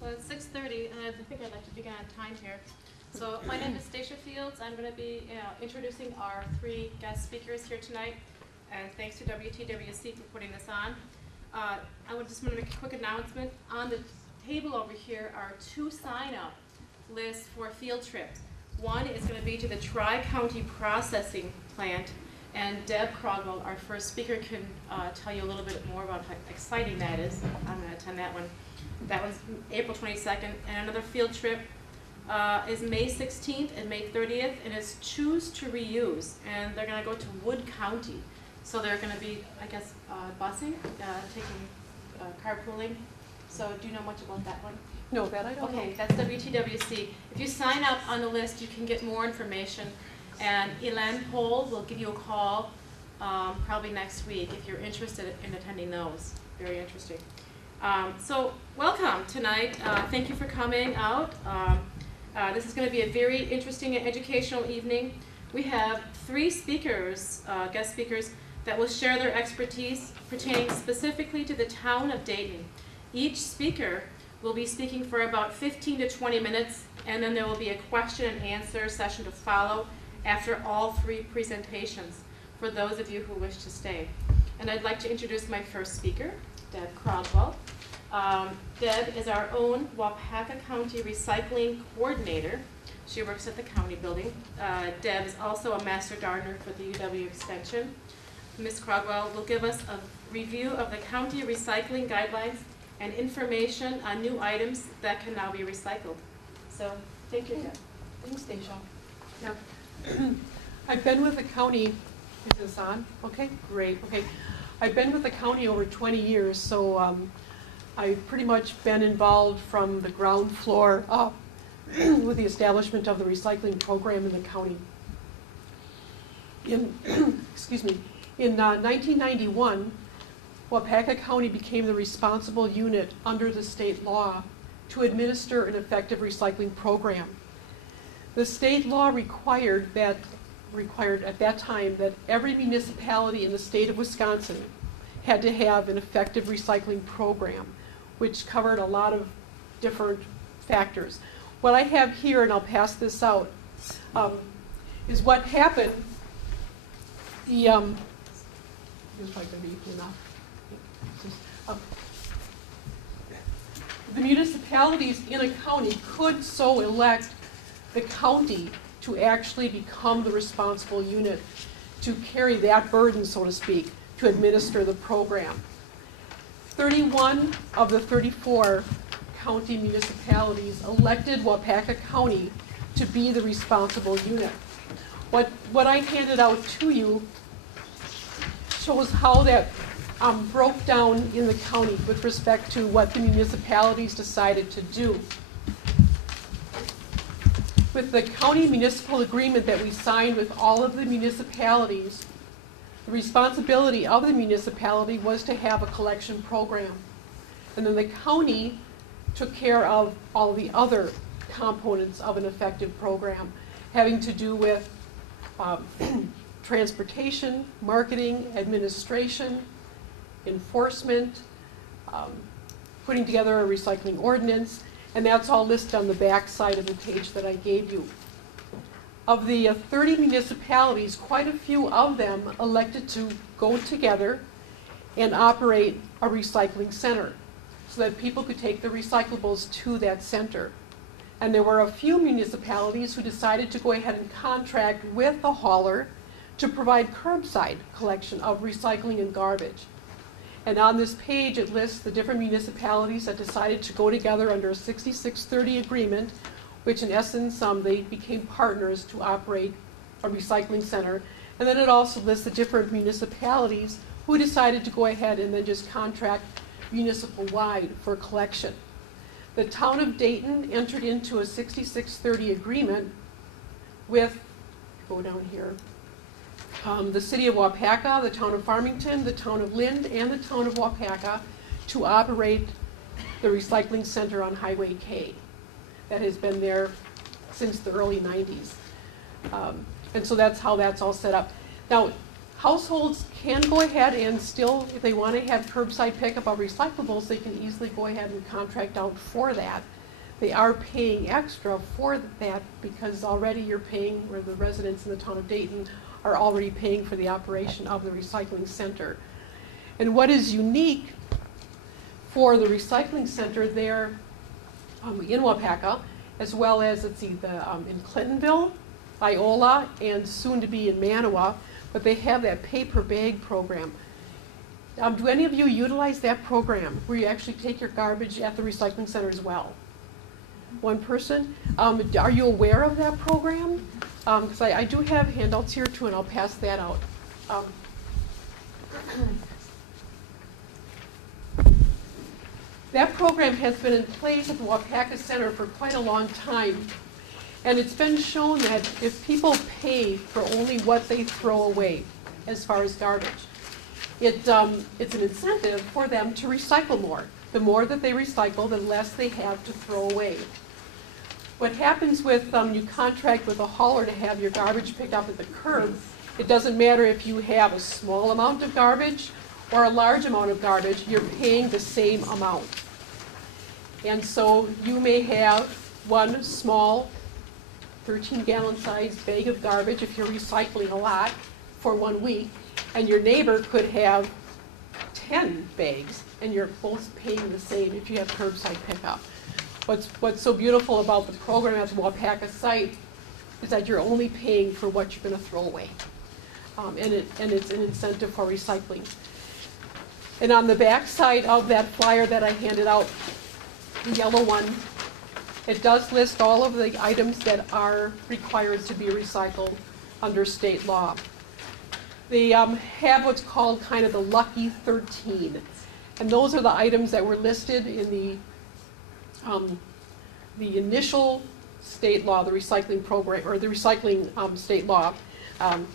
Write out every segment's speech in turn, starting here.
Well, it's 6:30, and I think I'd like to begin on time here. So my name is Stacia Fields. I'm going to be introducing our three guest speakers here tonight, and thanks to WTWC for putting this on. I would just want to make a quick announcement. On the table over here are two sign-up lists for a field trip. One is going to be to the Tri-County Processing Plant, and Deb Crogwell, our first speaker, can tell you a little bit more about how exciting that is. I'm going to attend that one. That one's April 22nd, and another field trip is May 16th and May 30th, and it's Choose to Reuse, and they're going to go to Wood County. So they're going to be, I guess, busing, taking carpooling. So do you know much about that one? No, that I don't know. Okay, that's WTWC. If you sign up on the list, you can get more information, and Elaine Hole will give you a call probably next week if you're interested in attending those. Very interesting. So welcome tonight. Thank you for coming out. This is going to be a very interesting and educational evening. We have three speakers, guest speakers, that will share their expertise pertaining specifically to the town of Dayton. Each speaker will be speaking for about 15 to 20 minutes, and then there will be a question and answer session to follow after all three presentations for those of you who wish to stay. And I'd like to introduce my first speaker, Deb Crogwell. Deb is our own Waupaca County Recycling Coordinator. She works at the county building. Deb is also a Master Gardener for the UW Extension. Ms. Crogwell will give us a review of the county recycling guidelines and information on new items that can now be recycled. So, thank you, Deb. Thanks, Stacia. Yeah. I've been with the county, is this on? Okay, great, okay. I've been with the county over 20 years, so I've pretty much been involved from the ground floor up with the establishment of the recycling program in the county. Excuse me, in 1991, Waupaca County became the responsible unit under the state law to administer an effective recycling program. The state law required at that time that every municipality in the state of Wisconsin had to have an effective recycling program, which covered a lot of different factors. What I have here, and I'll pass this out, is what happened. The the municipalities in a county could so elect the county to actually become the responsible unit to carry that burden, so to speak, to administer the program. 31 of the 34 county municipalities elected Waupaca County to be the responsible unit. What I handed out to you shows how that broke down in the county with respect to what the municipalities decided to do. With the county municipal agreement that we signed with all of the municipalities, the responsibility of the municipality was to have a collection program. And then the county took care of all the other components of an effective program, having to do with transportation, marketing, administration, enforcement, putting together a recycling ordinance, and that's all listed on the back side of the page that I gave you. Of the 30 municipalities, quite a few of them elected to go together and operate a recycling center so that people could take the recyclables to that center. And there were a few municipalities who decided to go ahead and contract with the hauler to provide curbside collection of recycling and garbage. And on this page, it lists the different municipalities that decided to go together under a 6630 agreement, which in essence, they became partners to operate a recycling center. And then it also lists the different municipalities who decided to go ahead and then just contract municipal-wide for collection. The town of Dayton entered into a 6630 agreement with, go down here, the city of Waupaca, the town of Farmington, the town of Lind, and the town of Waupaca to operate the recycling center on Highway K. That has been there since the early 90s. And so that's how that's all set up. Now, Households can go ahead and still, if they want to have curbside pickup of recyclables, they can easily go ahead and contract out for that. They are paying extra for that because already you're paying, or the residents in the town of Dayton are already paying for the operation of the recycling center. And what is unique for the recycling center there in Wapaka, as well as, let's see, in Clintonville, Iola, and soon to be in Manawa, but they have that paper bag program. Do any of you utilize that program where you actually take your garbage at the recycling center as well? One person. Are you aware of that program? Because I do have handouts here too, and I'll pass that out. That program has been in place at the Wapaka Center for quite a long time. And it's been shown that if people pay for only what they throw away as far as garbage, it's an incentive for them to recycle more. The more that they recycle, the less they have to throw away. What happens with you contract with a hauler to have your garbage picked up at the curb, it doesn't matter if you have a small amount of garbage or a large amount of garbage, you're paying the same amount. And so you may have one small 13-gallon sized bag of garbage if you're recycling a lot for 1 week, and your neighbor could have 10 bags, and you're both paying the same if you have curbside pickup. What's so beautiful about the program at the Wapaka site is that you're only paying for what you're going to throw away, and it's an incentive for recycling. And on the back side of that flyer that I handed out, the yellow one, it does list all of the items that are required to be recycled under state law. They have what's called kind of the Lucky 13. And those are the items that were listed in the initial state law, the recycling program, or the recycling state law. And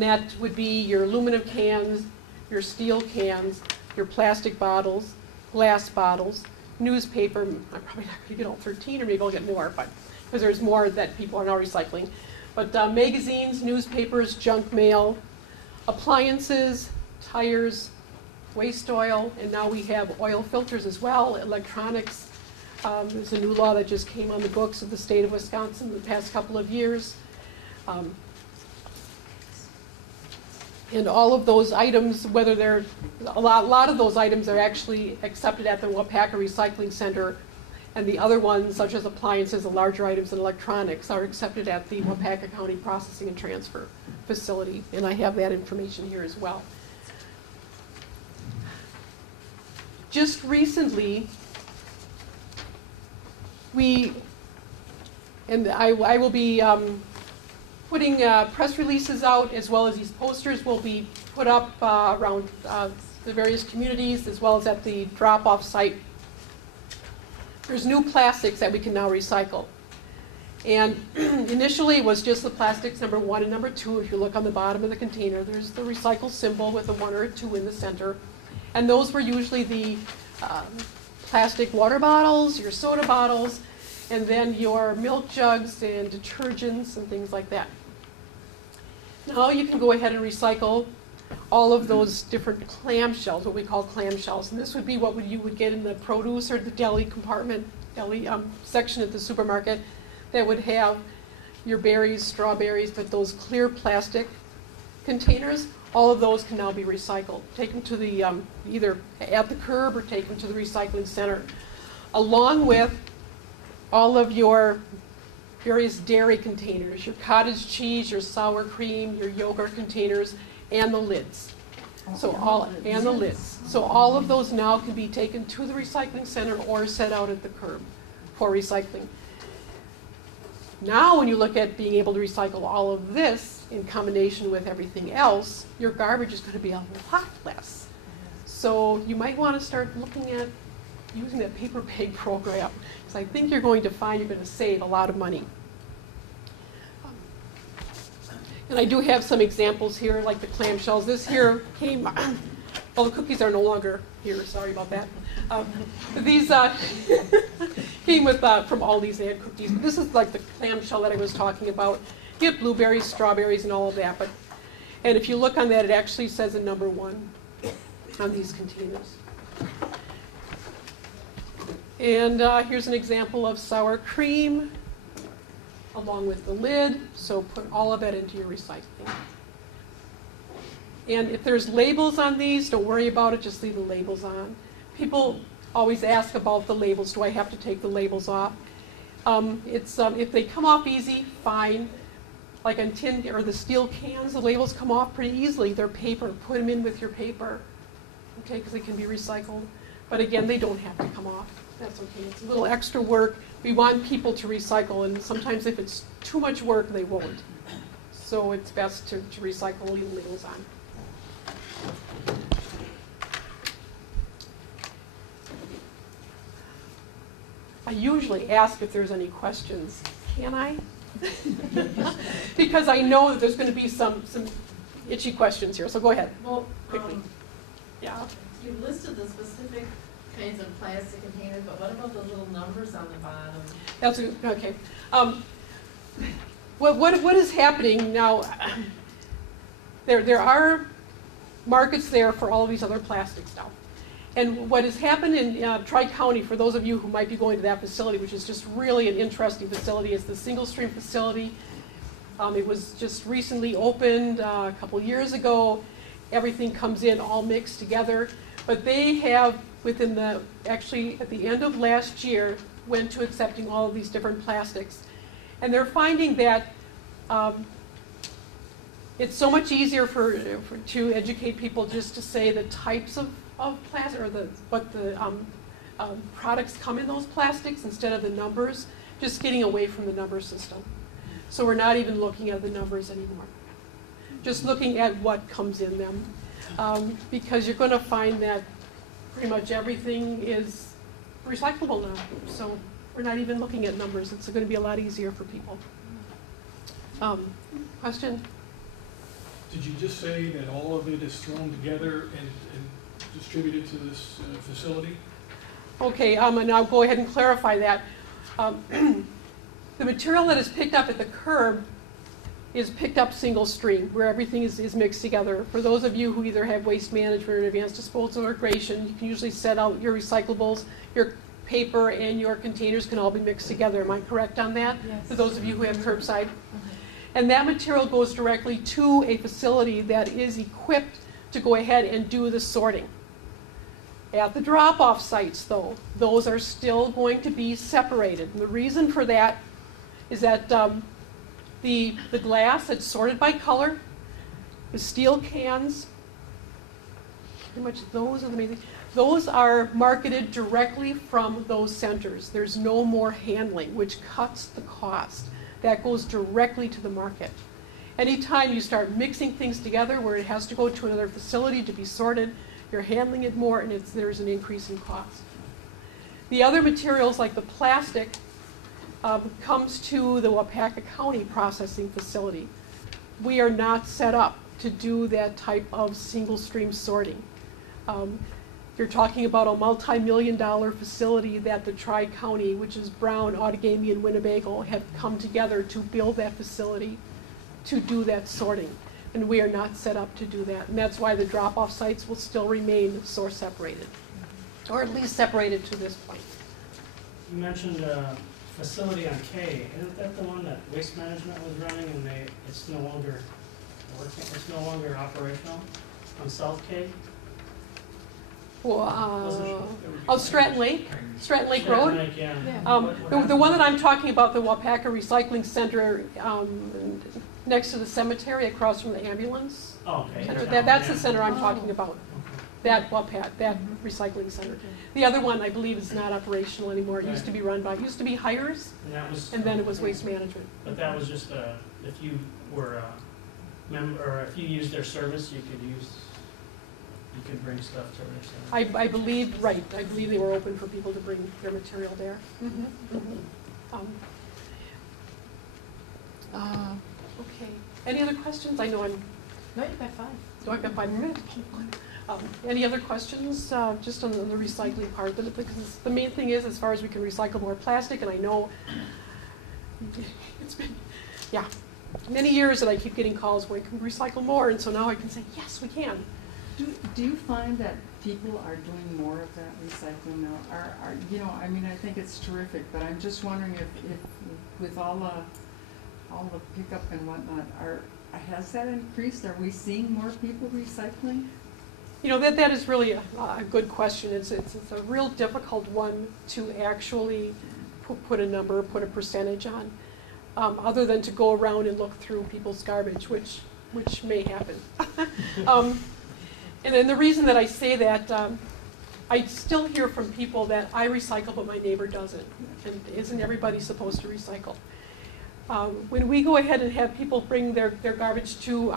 that would be your aluminum cans, your steel cans, your plastic bottles, glass bottles, newspaper. I'm probably not going to get all 13, or maybe I'll get more, but because there's more that people are now recycling. But magazines, newspapers, junk mail, appliances, tires, waste oil, and now we have oil filters as well, electronics. There's a new law that just came on the books of the state of Wisconsin in the past couple of years. And all of those items, whether they're, a lot of those items are actually accepted at the Wapaka Recycling Center, and the other ones, such as appliances, the larger items and electronics, are accepted at the Wapaka County Processing and Transfer Facility, and I have that information here as well. Just recently, I will be putting press releases out, as well as these posters will be put up around the various communities, as well as at the drop-off site. There's new plastics that we can now recycle. And initially it was just the plastics number 1 and number 2. If you look on the bottom of the container, there's the recycle symbol with a 1 or a 2 in the center. And those were usually the plastic water bottles, your soda bottles, and then your milk jugs and detergents and things like that. Now you can go ahead and recycle all of those different clamshells, what we call clamshells. And this would be what you would get in the produce or the deli compartment, section at the supermarket, that would have your berries, strawberries, but those clear plastic containers, all of those can now be recycled. Take them to the, either at the curb or take them to the recycling center, along with all of your various dairy containers, your cottage cheese, your sour cream, your yogurt containers, and the lids. So all of those now can be taken to the recycling center or set out at the curb for recycling. Now when you look at being able to recycle all of this in combination with everything else, your garbage is going to be a lot less. So you might want to start looking at using that paper bag program, because I think you're going to find you're going to save a lot of money. And I do have some examples here, like the clamshells. This here came, well, the cookies are no longer here, sorry about that. These came with, from Aldi's, they had cookies. But this is like the clamshell that I was talking about. You get blueberries, strawberries, and all of that. And if you look on that, it actually says a number 1 on these containers. And here's an example of sour cream along with the lid. So put all of that into your recycling. And if there's labels on these, don't worry about it, just leave the labels on. People always ask about the labels. Do I have to take the labels off? If they come off easy, fine. Like on tin or the steel cans, the labels come off pretty easily. They're paper. Put them in with your paper, okay, because they can be recycled. But again, they don't have to come off. That's okay. It's a little extra work. We want people to recycle, and sometimes if it's too much work, they won't. So it's best to recycle, leave the labels on. I usually ask if there's any questions. Can I? Because I know that there's going to be some itchy questions here, so go ahead. Well, Quickly. Yeah. you listed the specific kinds of plastic containers, but what about the little numbers on the bottom? That's okay. What is happening now? There are markets there for all of these other plastics now. And what has happened in Tri-County, for those of you who might be going to that facility, which is just really an interesting facility, is the single stream facility. It was just recently opened a couple years ago. Everything comes in all mixed together. But they have, actually at the end of last year, went to accepting all of these different plastics. And they're finding that it's so much easier to educate people just to say the types of plastic, or what the products come in those plastics instead of the numbers, just getting away from the number system. So we're not even looking at the numbers anymore. Just looking at what comes in them. Because you're going to find that pretty much everything is recyclable now. So we're not even looking at numbers. It's going to be a lot easier for people. Question? Did you just say that all of it is thrown together and distributed to this facility? Okay, and I'll go ahead and clarify that. The material that is picked up at the curb is picked up single stream, where everything is mixed together. For those of you who either have waste management or advanced disposal or glacial, you can usually set out your recyclables, your paper, and your containers can all be mixed together. Am I correct on that? Yes. For those of you who have curbside? And that material goes directly to a facility that is equipped to go ahead and do the sorting. At the drop-off sites, though, those are still going to be separated. And the reason for that is that the glass that's sorted by color, the steel cans, pretty much those are the main things. Those are marketed directly from those centers. There's no more handling, which cuts the cost. That goes directly to the market. Anytime you start mixing things together where it has to go to another facility to be sorted, you're handling it more, and there's an increase in cost. The other materials, like the plastic, comes to the Waupaca County processing facility. We are not set up to do that type of single stream sorting. You're talking about a multi-million-dollar facility that the Tri-County, which is Brown, Outagamie, and Winnebago, have come together to build that facility to do that sorting. And we are not set up to do that. And that's why the drop-off sites will still remain source separated, or at least separated to this point. You mentioned a facility on K. Isn't that the one that Waste Management was running and it's no longer working? It's no longer operational on South K? Of Stratton Lake Road. Lake, yeah. The one that I'm talking about, the Waupaca Recycling Center, next to the cemetery, across from the ambulance Okay. center. That's the center I'm talking about. That Waupaca, that recycling center. The other one, I believe, is not operational anymore. It used to be used to be Hires, and then it was Waste Management. But that was just if you were a member, or if you used their service, you could bring stuff to their center. I believe, right, I believe they were open for people to bring their material there. Okay, any other questions? I know No, you've got 5. so I've got 5 minutes. Any other questions, just on the recycling part? Because the main thing is, as far as we can recycle more plastic, and I know it's been, yeah, many years that I keep getting calls going, can we recycle more? And so now I can say, yes, we can. Do you find that people are doing more of that recycling now? You know, I mean, I think it's terrific, but I'm just wondering if with all the pickup and whatnot, has that increased? Are we seeing more people recycling? You know, that is really a good question. It's a real difficult one to actually put a number, put a percentage on, other than to go around and look through people's garbage, which may happen. And then the reason that I say that, I still hear from people that I recycle but my neighbor doesn't. And isn't everybody supposed to recycle? When we go ahead and have people bring their garbage to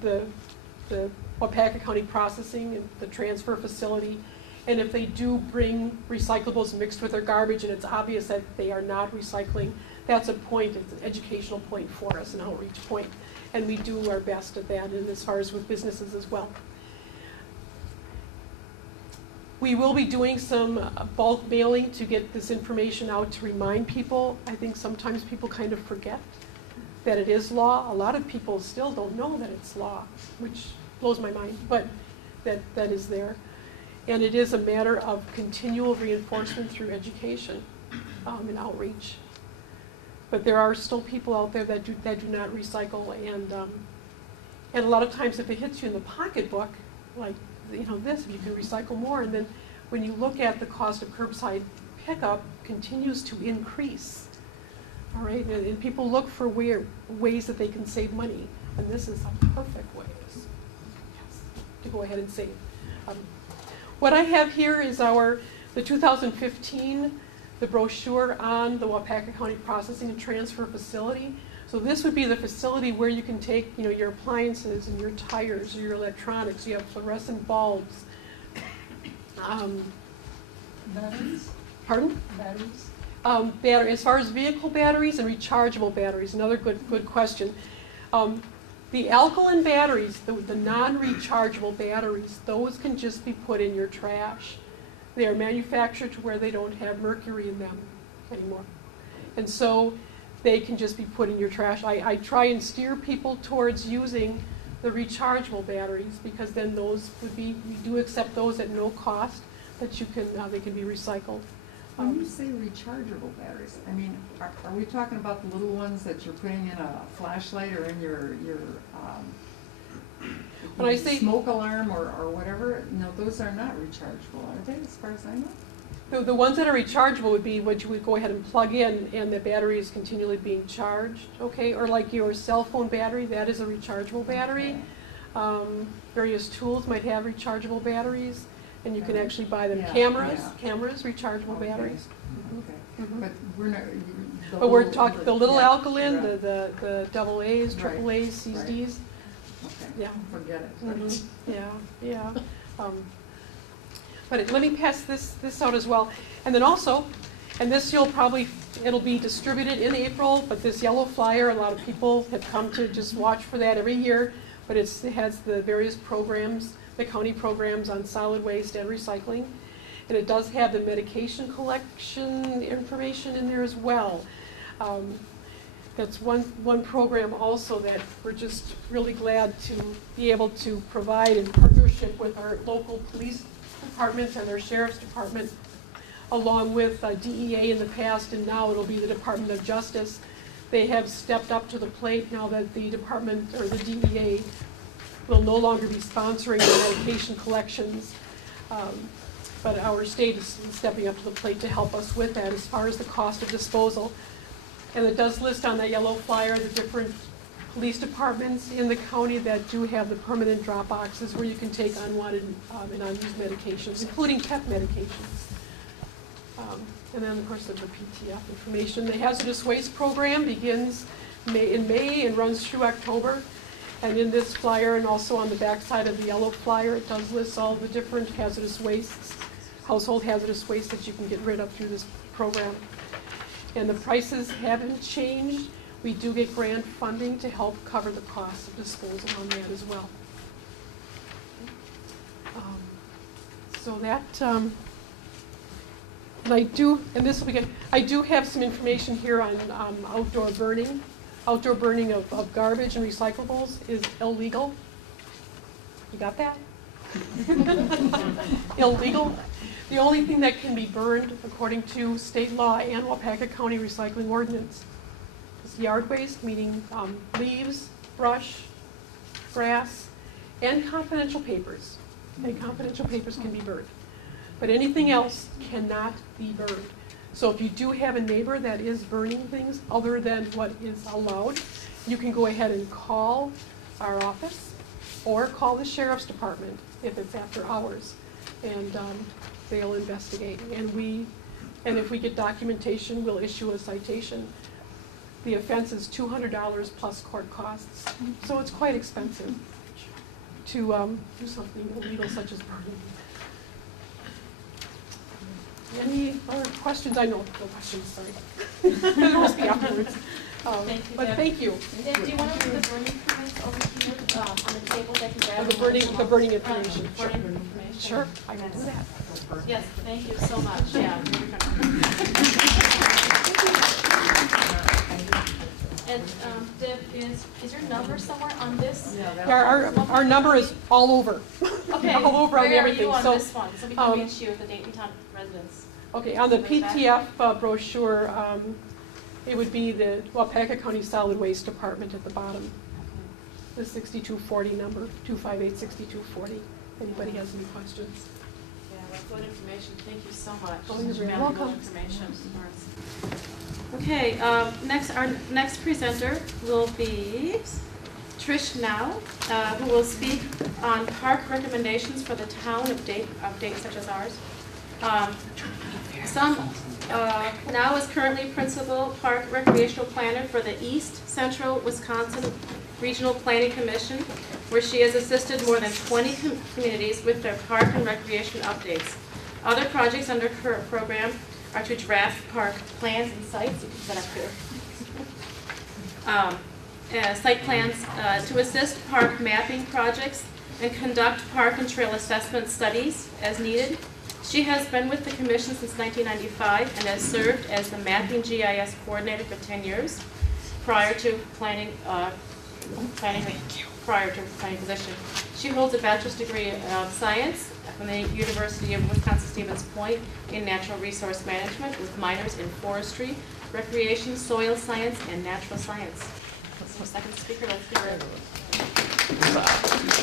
the Waupaca County processing and the transfer facility, and if they do bring recyclables mixed with their garbage and it's obvious that they are not recycling, that's a point, it's an educational point for us, an outreach point. And we do our best at that, and as far as with businesses as well. We will be doing some bulk mailing to get this information out to remind people. I think sometimes people kind of forget that it is law. A lot of people still don't know that it's law, which blows my mind, but that is there. And it is a matter of continual reinforcement through education and outreach. But there are still people out there that do not recycle, and a lot of times if it hits you in the pocketbook, like, you know, this, you can recycle more, and then when you look at the cost of curbside pickup continues to increase. All right, and people look for ways that they can save money, and this is a perfect way to go ahead and save. What I have here is the 2015, the brochure on the Waupaca County Processing and Transfer Facility. So this would be the facility where you can take, you know, your appliances and your tires or your electronics. You have fluorescent bulbs. Batteries? Pardon? Batteries? Battery, as far as vehicle batteries and rechargeable batteries, another good question. The alkaline batteries, the non-rechargeable batteries, those can just be put in your trash. They are manufactured to where they don't have mercury in them anymore. And so they can just be put in your trash. I try and steer people towards using the rechargeable batteries, because then those would be, we do accept those at no cost, that you can, they can be recycled. When you say rechargeable batteries, I mean, are we talking about the little ones that you're putting in a flashlight or in your When I say smoke alarm or whatever? No, those are not rechargeable, are they, as far as I know? the ones that are rechargeable would be what you would go ahead and plug in, and the battery is continually being charged, okay? Or like your cell phone battery, that is a rechargeable battery. Okay. Various tools might have rechargeable batteries, and you can Okay. actually buy them. Yeah, Cameras, rechargeable Okay. batteries. Okay, Mhm. but we're not. But we're talking the little yeah, alkaline, right. the double A's, Right, triple A's, CDs. Okay, Yeah. forget it. Mhm. Yeah. But let me pass this out as well. And then also, and this it'll be distributed in April, but this yellow flyer, a lot of people have come to just watch for that every year, but it has the various programs, the county programs on solid waste and recycling. And it does have the medication collection information in there as well. That's one program also that we're just really glad to be able to provide in partnership with our local police departments and their sheriff's department, along with DEA in the past, and now it'll be the Department of Justice. They have stepped up to the plate now that the department, or the DEA, will no longer be sponsoring the medication collections. But our state is stepping up to the plate to help us with that as far as the cost of disposal. And it does list on that yellow flyer the different police departments in the county that do have the permanent drop boxes where you can take unwanted and unused medications, including pet medications. And then, of course, the PTF information. The hazardous waste program begins in May and runs through October. And in this flyer, and also on the back side of the yellow flyer, it does list all the different hazardous wastes, household hazardous waste that you can get rid of through this program. And the prices haven't changed. We do get grant funding to help cover the cost of disposal on that as well. So that, and I do, and this will be good, I do have some information here on outdoor burning. outdoor burning of garbage and recyclables is illegal. You got that? Illegal. The only thing that can be burned, according to state law and Wapaka County recycling ordinance, is yard waste, meaning leaves, brush, grass, and confidential papers. And confidential papers can be burned. But anything else cannot be burned. So if you do have a neighbor that is burning things other than what is allowed, you can go ahead and call our office or call the sheriff's department if it's after hours, and they'll investigate. And if we get documentation, we'll issue a citation. The offense is $200 plus court costs, so it's quite expensive to do something illegal such as burning. Any other questions? I know, no questions, sorry. There must be afterwards. Thank you, But Deb. thank you. Deb, do you want to leave the burning permits over here on the table that you grab? The burning information. Burning information. Sure, I can do that. Yes, thank you so much, yeah. And Deb, is your number somewhere on this? Our number is all over. Okay, all over on where are everything. you on So, this one? So we can reach you with the Dayton Town residents. okay, on the PTF brochure, it would be the Wapaka County Solid Waste Department at the bottom. The 6240 number, 258-6240. Anybody has any questions? Yeah, well, good information. Thank you so much. Oh, you're very Valuable welcome. information. Okay, our next presenter will be Trish Now, who will speak on park recommendations for the town of Dayton, such as ours. Now is currently principal park recreational planner for the East Central Wisconsin Regional Planning Commission, where she has assisted more than 20 communities with their park and recreation updates. Other projects under her program are to draft park plans and sites. You can set up here. Site plans to assist park mapping projects and conduct park and trail assessment studies as needed. She has been with the commission since 1995 and has served as the mapping GIS coordinator for 10 years prior to planning position. She holds a bachelor's degree of science from the University of Wisconsin-Stevens Point in natural resource management with minors in forestry, recreation, soil science, and natural science. That's our second speaker. Let's hear it.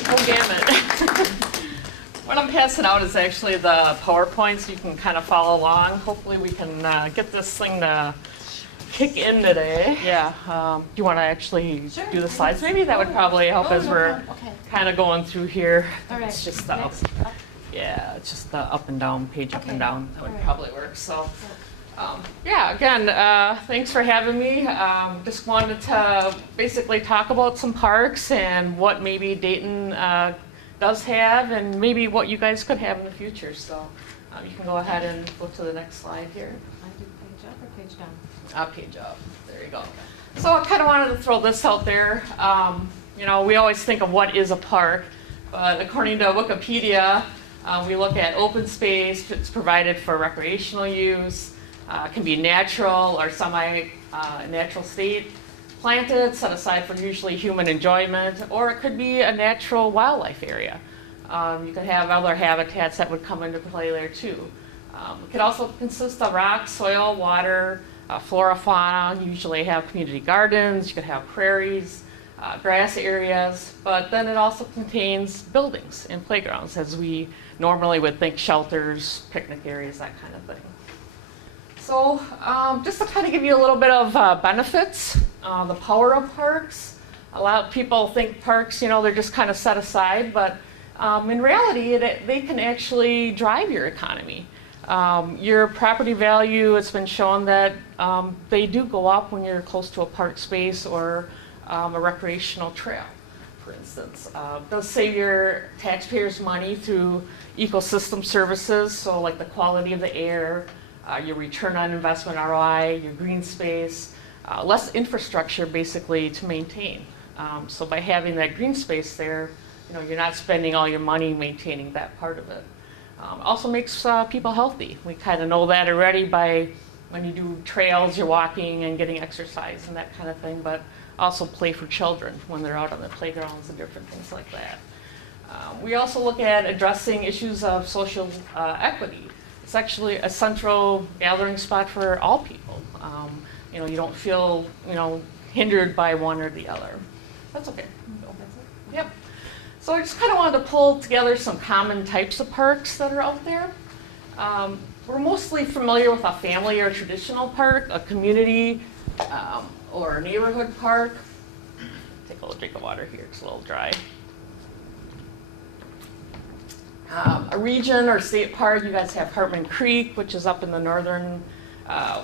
Whole gamut. What I'm passing out is actually the PowerPoint, so you can kind of follow along. Hopefully we can get this thing to kick in today. Yeah. Do you want to actually do the slides? Maybe that would probably help as we're kind of going through here. All right. It's just the up, yeah, it's just the up and down, page up and down. That would probably work. So. Yeah, again, thanks for having me. Just wanted to basically talk about some parks and what maybe Dayton does have and maybe what you guys could have in the future. So you can go ahead and go to the next slide here. I do page up or page down? Page up. There you go. So I kind of wanted to throw this out there. You know, we always think of what is a park, but according to Wikipedia, we look at open space. It's provided for recreational use. Can be natural or semi-natural state, planted, set aside for usually human enjoyment, or it could be a natural wildlife area. You could have other habitats that would come into play there too. It could also consist of rock, soil, water, flora, fauna. You usually have community gardens, you could have prairies, grass areas, but then it also contains buildings and playgrounds, as we normally would think shelters, picnic areas, that kind of thing. So just to kind of give you a little bit of benefits, the power of parks. A lot of people think parks, you know, they're just kind of set aside, but in reality, they can actually drive your economy. Your property value, it's been shown that they do go up when you're close to a park space or a recreational trail, for instance. It does save your taxpayers money through ecosystem services, so like the quality of the air, your return on investment ROI, your green space, less infrastructure basically to maintain. So by having that green space there, you know, you're not spending all your money maintaining that part of it. Also makes people healthy. We kind of know that already by when you do trails, you're walking and getting exercise and that kind of thing, but also play for children when they're out on the playgrounds and different things like that. We also look at addressing issues of social equity. It's actually a central gathering spot for all people. You don't feel, hindered by one or the other. That's okay. Yep. So I just kind of wanted to pull together some common types of parks that are out there. We're mostly familiar with a family or traditional park, a community, or a neighborhood park. Take a little drink of water here, it's a little dry. A region or state park, you guys have Hartman Creek, which is up in the northern,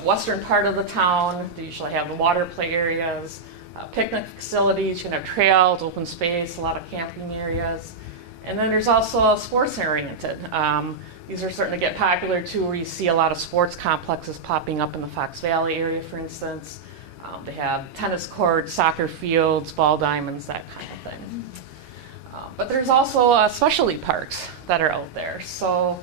western part of the town. They usually have the water play areas, picnic facilities, you can have trails, open space, a lot of camping areas. And then there's also sports oriented. These are starting to get popular too, where you see a lot of sports complexes popping up in the Fox Valley area, for instance. They have tennis courts, soccer fields, ball diamonds, that kind of thing. But there's also specialty parks that are out there. So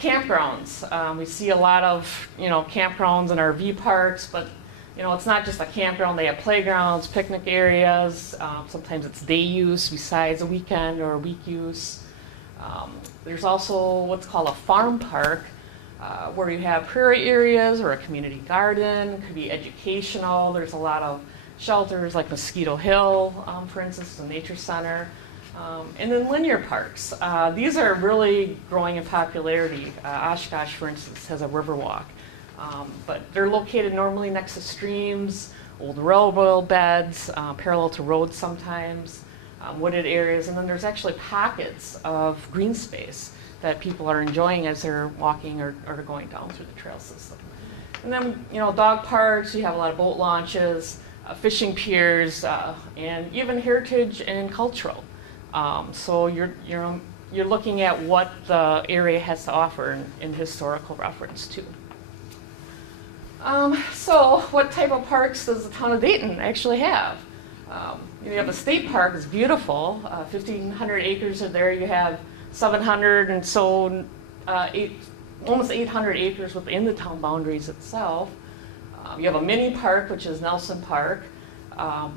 campgrounds, we see a lot of campgrounds and RV parks, but it's not just a campground. They have playgrounds, picnic areas. Sometimes it's day use besides a weekend or a week use. There's also what's called a farm park, where you have prairie areas or a community garden. It could be educational. There's a lot of shelters like Mosquito Hill, for instance, the nature center. And then linear parks. These are really growing in popularity. Oshkosh, for instance, has a river walk. But they're located normally next to streams, old railroad beds, parallel to roads sometimes, wooded areas, and then there's actually pockets of green space that people are enjoying as they're walking or going down through the trail system. And then, dog parks, you have a lot of boat launches, fishing piers, and even heritage and cultural. So you're looking at what the area has to offer in historical reference too. So what type of parks does the town of Dayton actually have? You have a state park, it's beautiful, 1,500 acres are there. You have 700 and so, almost 800 acres within the town boundaries itself. You have a mini park, which is Nelson Park. A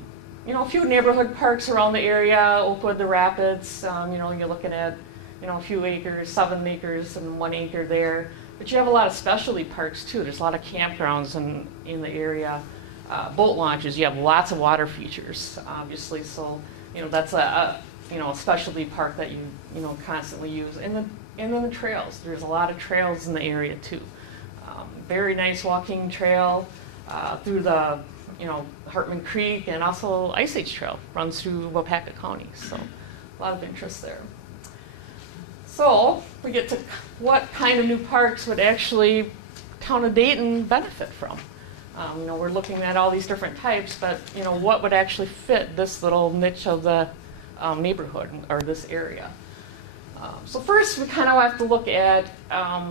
few neighborhood parks around the area, Oakwood, the Rapids, you're looking at, a few acres, 7 acres and 1 acre there. But you have a lot of specialty parks too. There's a lot of campgrounds in the area. Boat launches, you have lots of water features, obviously. So, that's a specialty park that you constantly use. And then the trails. There's a lot of trails in the area too. Very nice walking trail through the Hartman Creek, and also Ice Age Trail runs through Waupaca County. So a lot of interest there. So we get to what kind of new parks would actually town of Dayton benefit from. We're looking at all these different types, but what would actually fit this little niche of the neighborhood or this area. So first we kind of have to look at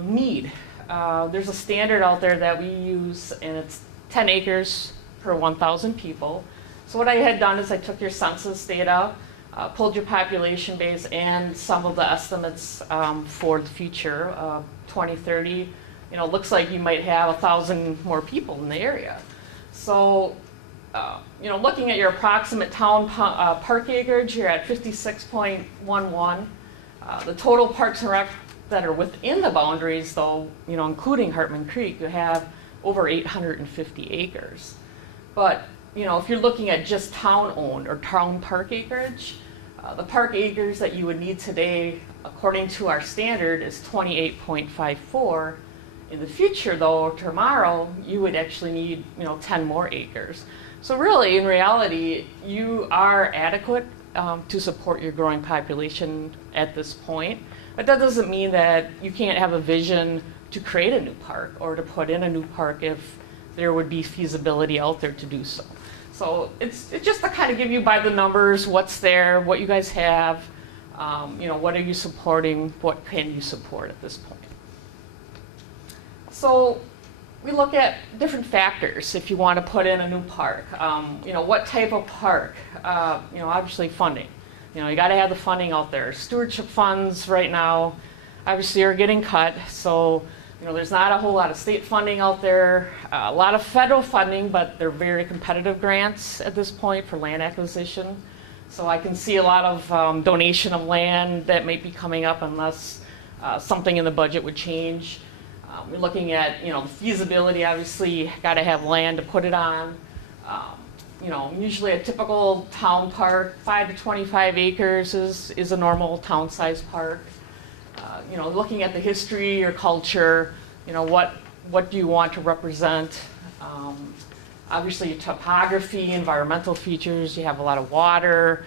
need. There's a standard out there that we use, and it's 10 acres per 1,000 people. So what I had done is I took your census data, pulled your population base and some of the estimates for the future, 2030. Looks like you might have 1,000 more people in the area. So, looking at your approximate town park acreage, you're at 56.11. The total parks and rec that are within the boundaries, though, including Hartman Creek, you have over 850 acres. But, if you're looking at just town-owned or town park acreage, the park acres that you would need today, according to our standard, is 28.54. In the future, though, tomorrow, you would actually need, 10 more acres. So really, in reality, you are adequate to support your growing population at this point. But that doesn't mean that you can't have a vision to create a new park or to put in a new park if there would be feasibility out there to do so. So it's just to kind of give you by the numbers what's there, what you guys have, what are you supporting, what can you support at this point. So we look at different factors if you want to put in a new park. What type of park? Obviously funding. You got to have the funding out there. Stewardship funds right now obviously are getting cut, so There's not a whole lot of state funding out there, a lot of federal funding, but they're very competitive grants at this point for land acquisition. So I can see a lot of donation of land that may be coming up unless something in the budget would change. We're looking at, the feasibility, obviously, got to have land to put it on. Usually a typical town park, 5 to 25 acres is a normal town-sized park. Looking at the history or culture, what do you want to represent? Obviously, topography, environmental features, you have a lot of water,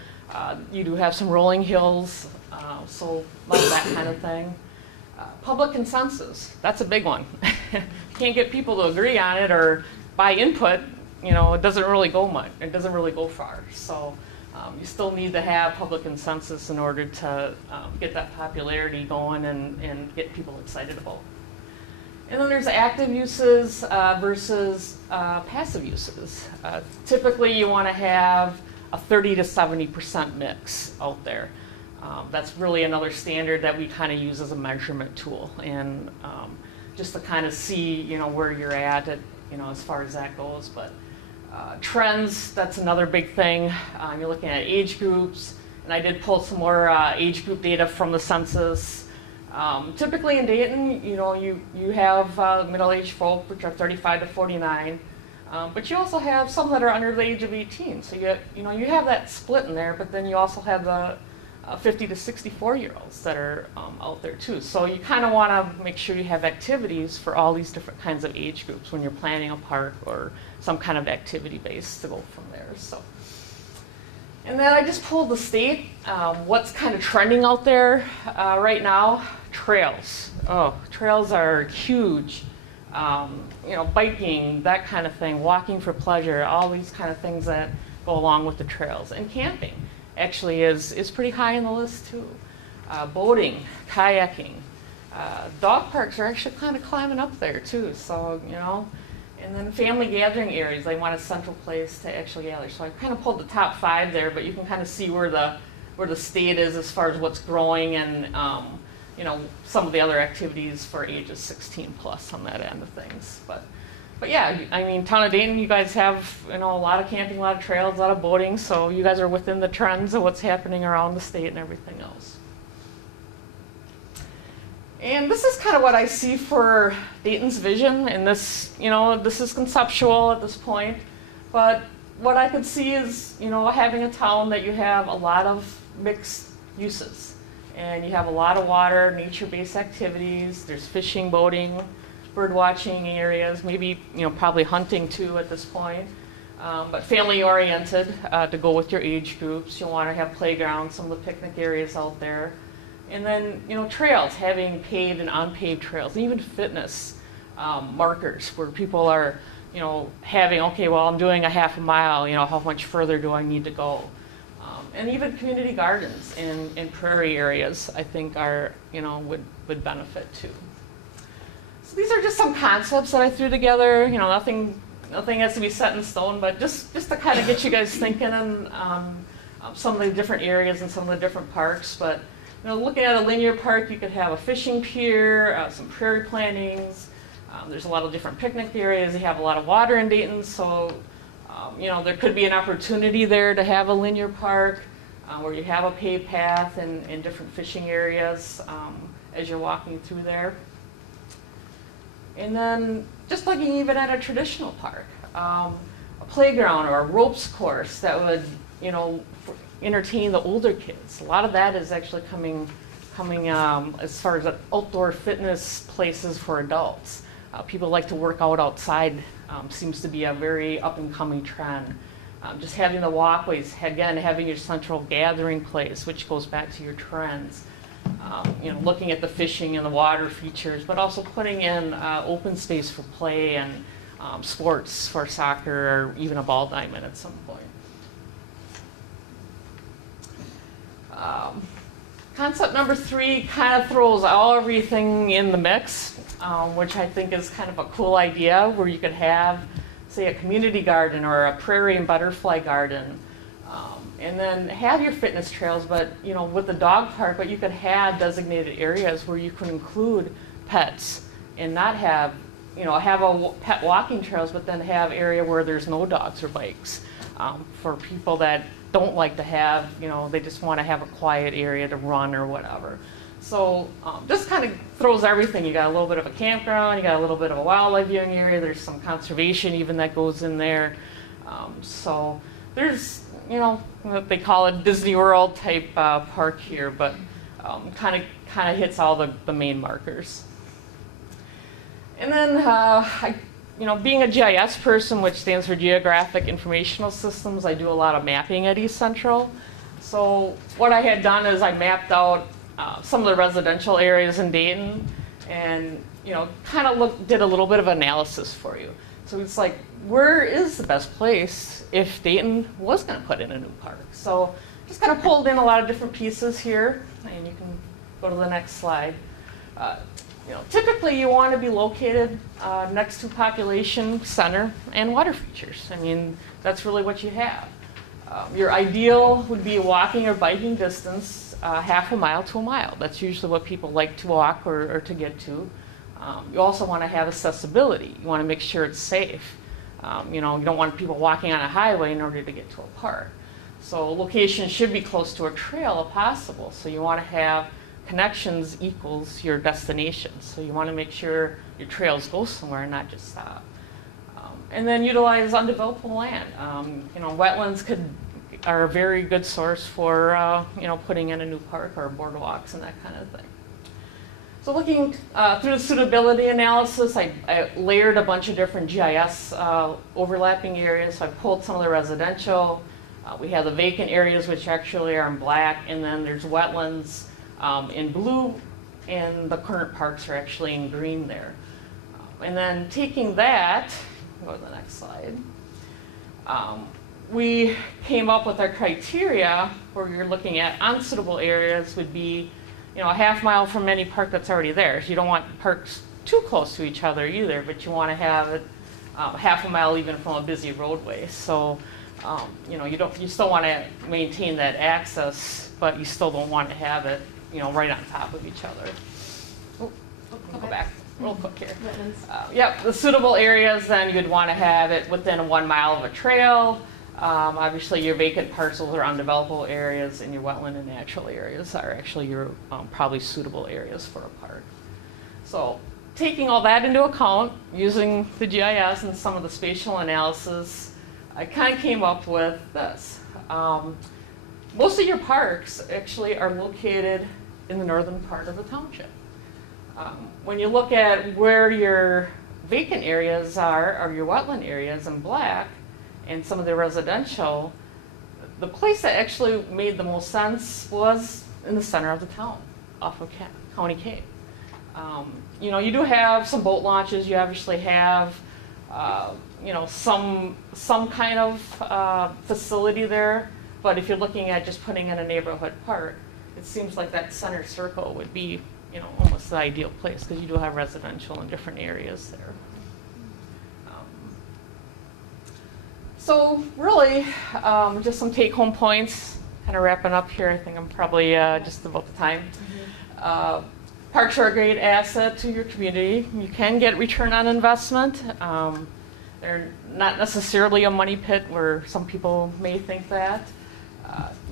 you do have some rolling hills, so a lot of that kind of thing. Public consensus, that's a big one. You can't get people to agree on it or by input, it doesn't really go much, it doesn't really go far. So you still need to have public consensus in order to get that popularity going and get people excited about it. And then there's active uses versus passive uses. Typically you want to have a 30 to 70% mix out there. That's really another standard that we kind of use as a measurement tool, and just to kind of see, where you're at, as far as that goes. But trends, that's another big thing. You're looking at age groups, and I did pull some more age group data from the census. Typically in Dayton, you have middle-aged folk, which are 35 to 49, but you also have some that are under the age of 18. So you have that split in there, but then you also have the 50 to 64-year-olds that are out there too. So you kind of want to make sure you have activities for all these different kinds of age groups when you're planning a park or some kind of activity base to go from there. So, and then I just pulled the state, what's kind of trending out there right now. Trails. Oh, trails are huge. Biking, that kind of thing, walking for pleasure, all these kind of things that go along with the trails. And camping actually is pretty high on the list too. Boating, kayaking, dog parks are actually kind of climbing up there too. So, and then family gathering areas, they want a central place to actually gather. So I kind of pulled the top 5 there, but you can kind of see where the state is as far as what's growing and some of the other activities for ages 16 plus on that end of things. But yeah, town of Dayton, you guys have, a lot of camping, a lot of trails, a lot of boating, so you guys are within the trends of what's happening around the state and everything else. And this is kind of what I see for Dayton's vision, and this, this is conceptual at this point, but what I could see is, having a town that you have a lot of mixed uses, and you have a lot of water, nature-based activities, there's fishing, boating, bird watching areas, maybe probably hunting too at this point, but family oriented to go with your age groups. You'll want to have playgrounds, some of the picnic areas out there, and then trails, having paved and unpaved trails, and even fitness markers where people are having, okay, well, I'm doing a half a mile, how much further do I need to go? And even community gardens in prairie areas, I think are would benefit too. So these are just some concepts that I threw together. Nothing has to be set in stone, but just to kind of get you guys thinking on some of the different areas and some of the different parks. But looking at a linear park, you could have a fishing pier, some prairie plantings. There's a lot of different picnic areas. You have a lot of water in Dayton, so there could be an opportunity there to have a linear park where you have a paved path and different fishing areas as you're walking through there. And then just looking even at a traditional park, a playground or a ropes course that would, entertain the older kids. A lot of that is actually coming as far as outdoor fitness places for adults. People like to work out outside, seems to be a very up and coming trend. Just having the walkways, again, having your central gathering place, which goes back to your trends. Looking at the fishing and the water features, but also putting in open space for play and sports for soccer or even a ball diamond at some point. Concept number 3 kind of throws everything in the mix, which I think is kind of a cool idea where you could have, say, a community garden or a prairie and butterfly garden. And then have your fitness trails, but with the dog park, but you could have designated areas where you could include pets and not have, have pet walking trails, but then have area where there's no dogs or bikes. For people that don't like to have, they just want to have a quiet area to run or whatever. So just kind of throws everything. You got a little bit of a campground, you got a little bit of a wildlife viewing area, there's some conservation even that goes in there. So there's, what they call it Disney World type park here, but kind of hits all the main markers. And then being a GIS person, which stands for Geographic Informational Systems, I do a lot of mapping at East Central. So what I had done is I mapped out some of the residential areas in Dayton, and kind of did a little bit of analysis for you. So it's like, where is the best place if Dayton was going to put in a new park? So just kind of pulled in a lot of different pieces here, and you can go to the next slide. Typically you want to be located next to population center and water features. I mean, that's really what you have. Your ideal would be a walking or biking distance, half a mile to a mile. That's usually what people like to walk or to get to. You also want to have accessibility. You want to make sure it's safe. You don't want people walking on a highway in order to get to a park. So location should be close to a trail if possible. So you want to have connections equals your destination. So you want to make sure your trails go somewhere and not just stop. And then utilize undeveloped land. Wetlands are a very good source for putting in a new park or boardwalks and that kind of thing. So looking through the suitability analysis, I layered a bunch of different GIS overlapping areas. So I pulled some of the residential. We have the vacant areas, which actually are in black, and then there's wetlands in blue, and the current parks are actually in green there. And then taking that, go to the next slide, we came up with our criteria where you're looking at unsuitable areas would be a half mile from any park that's already there. So you don't want parks too close to each other either, but you want to have it half a mile even from a busy roadway. So you still want to maintain that access, but you still don't want to have it right on top of each other. Go back real quick here. Yep, the suitable areas, then you'd want to have it within 1 mile of a trail. Obviously your vacant parcels are undevelopable areas, and your wetland and natural areas are actually your probably suitable areas for a park. So taking all that into account, using the GIS and some of the spatial analysis, I kind of came up with this. Most of your parks actually are located in the northern part of the township. When you look at where your vacant areas are, or your wetland areas in black, and some of the residential, the place that actually made the most sense was in the center of the town, off of County Cape. You do have some boat launches. You obviously have, some kind of facility there. But if you're looking at just putting in a neighborhood park, it seems like that center circle would be, almost the ideal place, because you do have residential in different areas there. So really, just some take-home points. Kind of wrapping up here. I think I'm probably just about the time. Parks are a great asset to your community. You can get return on investment. They're not necessarily a money pit where some people may think that.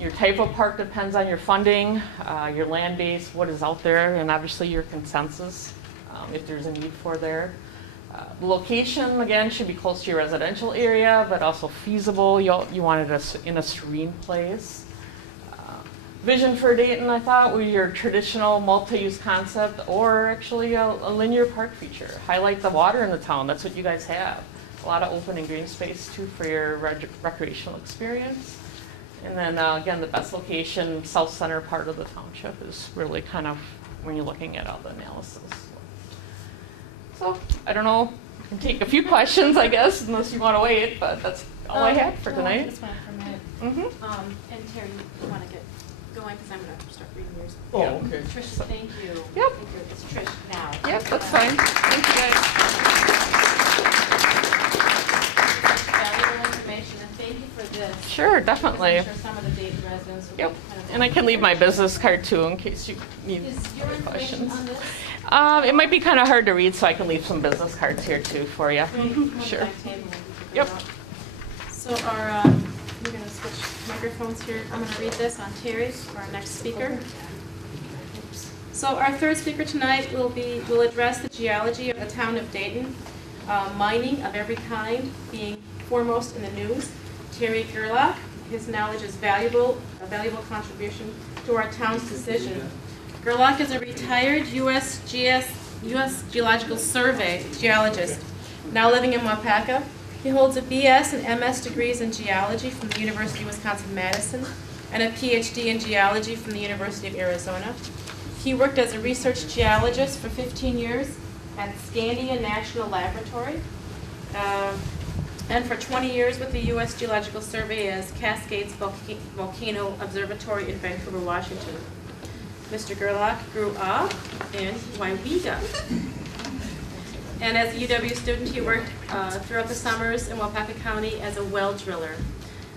Your type of park depends on your funding, your land base, what is out there, and obviously your consensus, if there's a need for there. The location, again, should be close to your residential area, but also feasible. You want it in a serene place. Vision for Dayton, I thought, was your traditional multi-use concept, or actually a linear park feature. Highlight the water in the town. That's what you guys have. A lot of open and green space, too, for your recreational experience. And then, again, the best location, south center part of the township is really kind of when you're looking at all the analysis. So, I don't know, I can take a few questions, I guess, unless you want to wait, but that's all I had for tonight. Just one for a minute. And Terry, you want to get going, because I'm going to start reading yours. Oh, okay. Trish, thank you. Yep. Thank you. It's Trish now. Yep, that's fine. Thank you, guys. Valuable information, and thank you for this. Sure, definitely. I'm sure some of the Dayton residents will Yep. be kind of. And I can leave my business card too in case you need Is your other information questions. on this? It might be kind of hard to read, so I can leave some business cards here too for you. Come on the Sure. back table and we can figure Yep. it out. So we're gonna switch microphones here. I'm gonna read this on Terry, our next speaker. So our third speaker tonight will address the geology of the town of Dayton, mining of every kind being foremost in the news. Terry Gerlach, his knowledge is a valuable contribution to our town's decision. Gerlach is a retired U.S. Geological Survey geologist, now living in Waupaca. He holds a BS and MS degrees in geology from the University of Wisconsin-Madison and a PhD in geology from the University of Arizona. He worked as a research geologist for 15 years at Scandia National Laboratory and for 20 years with the U.S. Geological Survey as Cascades Volcano Observatory in Vancouver, Washington. Mr. Gerlach grew up in Waiwega. And as a UW student, he worked throughout the summers in Waupaca County as a well driller,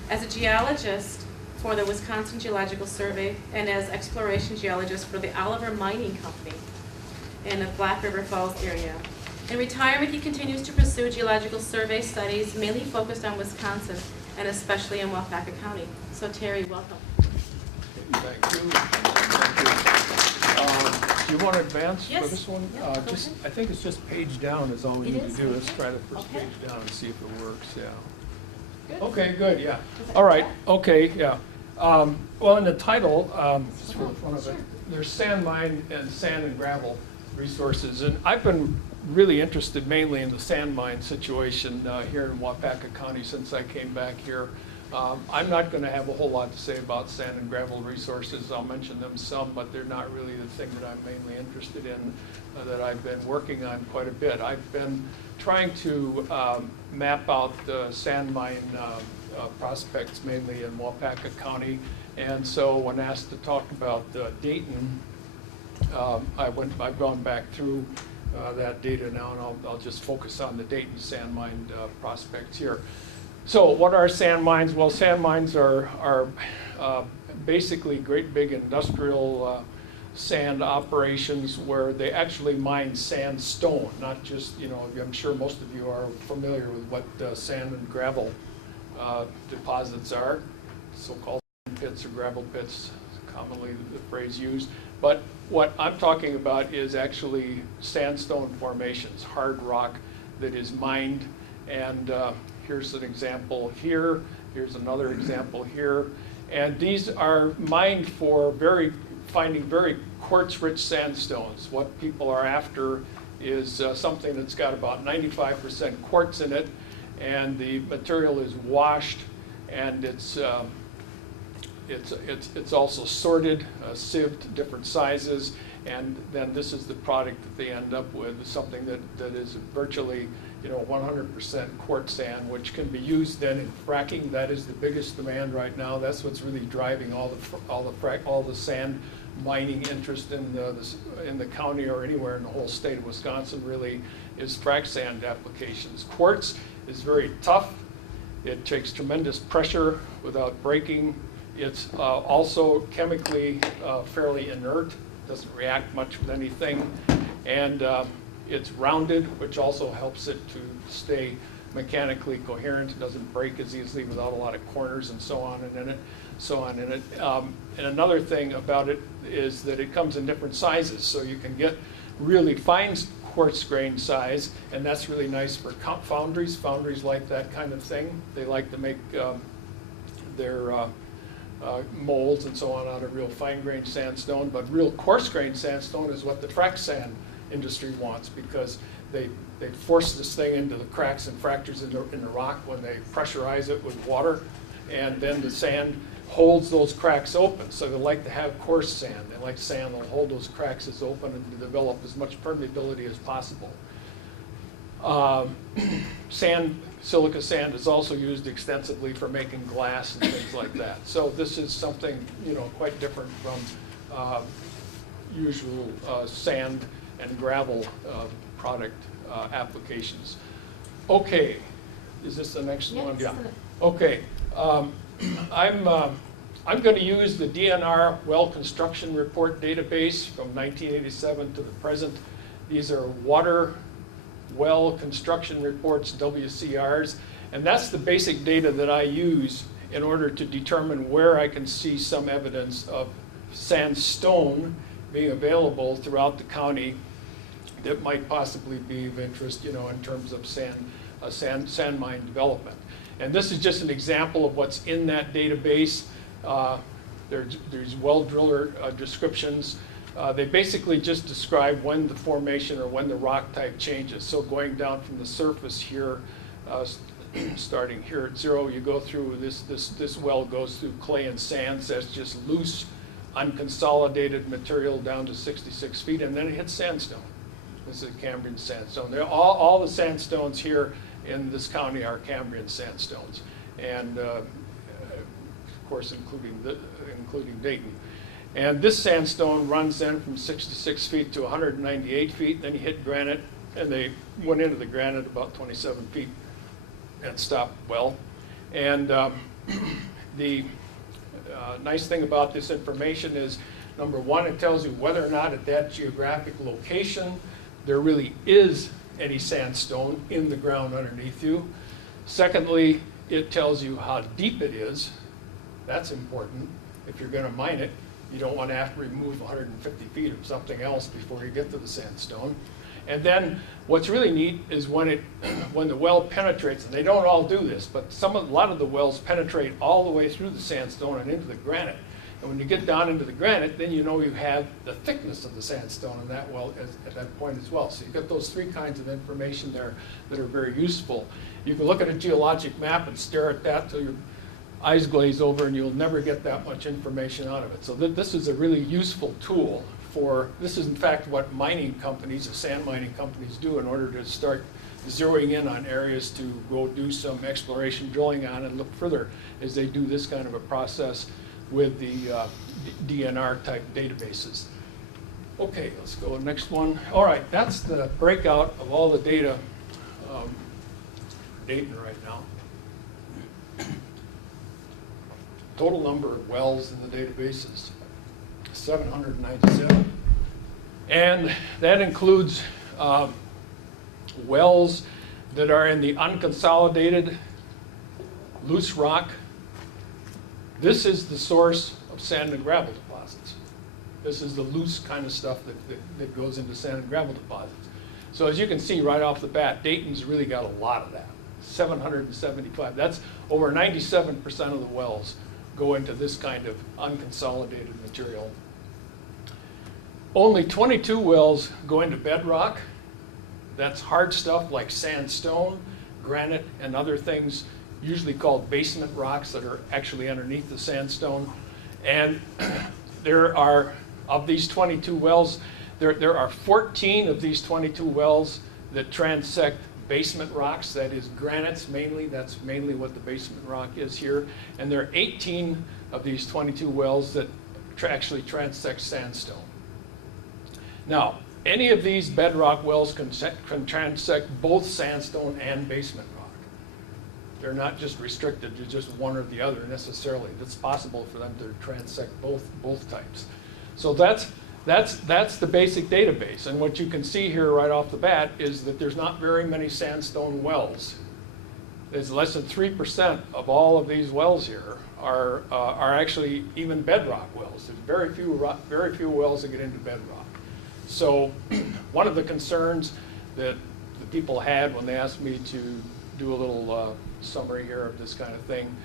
as a geologist for the Wisconsin Geological Survey, and as exploration geologist for the Oliver Mining Company in the Black River Falls area. In retirement, he continues to pursue geological survey studies, mainly focused on Wisconsin, and especially in Waupaca County. So Terry, welcome. Thank you. Do you want to advance Yes. for this one? Yeah, go Just, ahead. I think it's just page down is all we It need is? to do. Let's Okay. try the first Okay. page down and see if it works, yeah. Good. Okay, good, yeah. Is that All right, correct? okay, yeah. Well, in the title, just for the front of it, Sure. there's sand mine and sand and gravel resources. And I've been really interested mainly in the sand mine situation here in Waupaca County since I came back here. I'm not going to have a whole lot to say about sand and gravel resources. I'll mention them some, but they're not really the thing that I'm mainly interested in, that I've been working on quite a bit. I've been trying to map out the sand mine prospects mainly in Waupaca County. And so when asked to talk about Dayton, I've gone back through that data now, and I'll just focus on the Dayton sand mine prospects here. So what are sand mines? Well, sand mines are basically great big industrial sand operations where they actually mine sandstone, not just, I'm sure most of you are familiar with what sand and gravel deposits are, so-called sand pits or gravel pits, commonly the phrase used. But what I'm talking about is actually sandstone formations, hard rock that is mined. And here's an example here. Here's another example here. And these are mined for finding very quartz-rich sandstones. What people are after is something that's got about 95% quartz in it, and the material is washed, and it's also sorted, sieved, different sizes, and then this is the product that they end up with, something that is virtually 100% quartz sand, which can be used then in fracking. That is the biggest demand right now. That's what's really driving all the sand mining interest in the county or anywhere in the whole state of Wisconsin. Really, is frac sand applications. Quartz is very tough. It takes tremendous pressure without breaking. It's also chemically fairly inert. Doesn't react much with anything, and it's rounded, which also helps it to stay mechanically coherent. It doesn't break as easily without a lot of corners and so on in it. And another thing about it is that it comes in different sizes, so you can get really fine quartz grain size, and that's really nice for foundries. Foundries like that kind of thing. They like to make their molds and so on out of real fine-grained sandstone, but real coarse-grained sandstone is what the frac sand industry wants, because they force this thing into the cracks and fractures in the rock when they pressurize it with water, and then the sand holds those cracks open. So they like to have coarse sand. They like sand that'll hold those cracks as open and to develop as much permeability as possible. Silica sand is also used extensively for making glass and things like that. So this is something quite different from usual sand and gravel product applications. Okay, is this the next one? Yeah. Okay. I'm going to use the DNR Well Construction Report database from 1987 to the present. These are water well construction reports, WCRs, and that's the basic data that I use in order to determine where I can see some evidence of sandstone being available throughout the county that might possibly be of interest, in terms of sand mine development. And this is just an example of what's in that database. There's well driller descriptions. They basically just describe when the formation or when the rock type changes. So going down from the surface here, starting here at 0, you go through this well goes through clay and sands. That's just loose, unconsolidated material down to 66 feet, and then it hits sandstone. This is Cambrian sandstone. All the sandstones here in this county are Cambrian sandstones, and of course including Dayton. And this sandstone runs then from 66 feet to 198 feet. Then you hit granite, and they went into the granite about 27 feet and stopped well. And the nice thing about this information is, number one, it tells you whether or not at that geographic location there really is any sandstone in the ground underneath you. Secondly, it tells you how deep it is. That's important. If you're going to mine it, you don't want to have to remove 150 feet of something else before you get to the sandstone. And then what's really neat is when the well penetrates, and they don't all do this, but a lot of the wells penetrate all the way through the sandstone and into the granite. And when you get down into the granite, then you know you have the thickness of the sandstone in that well at that point as well. So you've got those three kinds of information there that are very useful. You can look at a geologic map and stare at that till your eyes glaze over, and you'll never get that much information out of it. So this is a really useful tool this is in fact what mining companies, or sand mining companies, do in order to start zeroing in on areas to go do some exploration drilling on and look further as they do this kind of a process with the DNR type databases. Okay, let's go to the next one. All right, that's the breakout of all the data for Dayton right now. Total number of wells in the databases, 797. And that includes wells that are in the unconsolidated loose rock. This is the source of sand and gravel deposits. This is the loose kind of stuff that goes into sand and gravel deposits. So as you can see right off the bat, Dayton's really got a lot of that, 775. That's over 97% of the wells go into this kind of unconsolidated material. Only 22 wells go into bedrock. That's hard stuff like sandstone, granite, and other things, usually called basement rocks that are actually underneath the sandstone. And there are, of these 22 wells, there are 14 of these 22 wells that transect basement rocks, that is granites mainly. That's mainly what the basement rock is here. And there are 18 of these 22 wells that actually transect sandstone. Now, any of these bedrock wells can transect both sandstone and basement rock. They're not just restricted to just one or the other necessarily. It's possible for them to transect both types. So that's the basic database. And what you can see here right off the bat is that there's not very many sandstone wells. There's less than 3% of all of these wells here are actually even bedrock wells. There's very few wells that get into bedrock. So one of the concerns that the people had when they asked me to do a little summary here of this kind of thing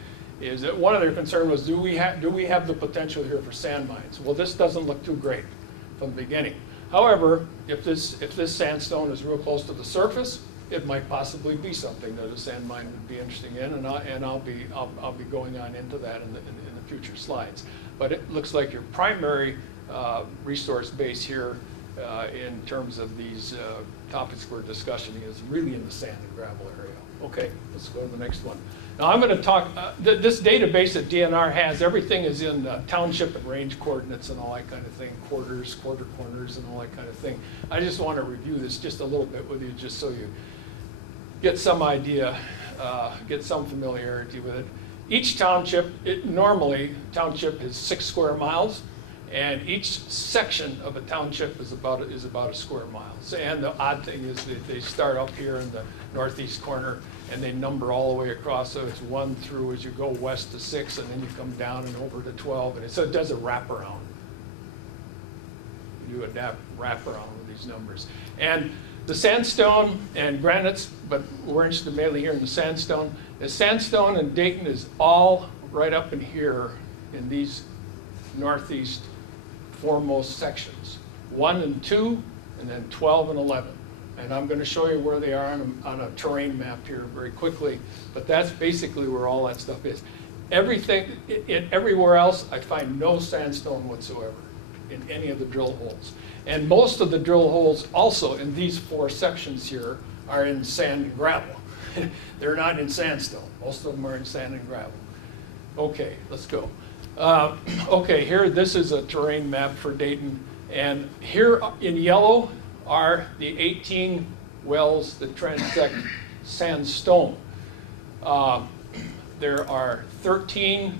is that one of their concerns was, do we have the potential here for sand mines? Well, this doesn't look too great from the beginning. However, if this sandstone is real close to the surface, it might possibly be something that a sand mine would be interested in, and I'll be going on into that in the future slides. But it looks like your primary resource base here in terms of these topics we're discussing is really in the sand and gravel area. Okay, let's go to the next one. Now I'm going to talk, this database that DNR has, everything is in township and range coordinates and all that kind of thing, quarters, quarter corners and all that kind of thing. I just want to review this just a little bit with you just so you get some idea, get some familiarity with it. each township, normally, township is 6 square miles, and each section of a township is about a square mile. And the odd thing is that they start up here in the northeast corner, and they number all the way across, so it's 1 through as you go west to 6, and then you come down and over to 12, and so it does a wraparound. You do a wraparound with these numbers. And the sandstone and granites, but we're interested mainly here in the sandstone. The sandstone in Dayton is all right up in here in these northeast foremost sections. 1 and 2, and then 12 and 11. And I'm going to show you where they are on a terrain map here very quickly, but that's basically where all that stuff is. Everything, everywhere else, I find no sandstone whatsoever in any of the drill holes. And most of the drill holes also in these 4 sections here are in sand and gravel. They're not in sandstone. Most of them are in sand and gravel. Okay, let's go. Okay, here, this is a terrain map for Dayton. And here in yellow are the 18 wells that transect sandstone. There are 13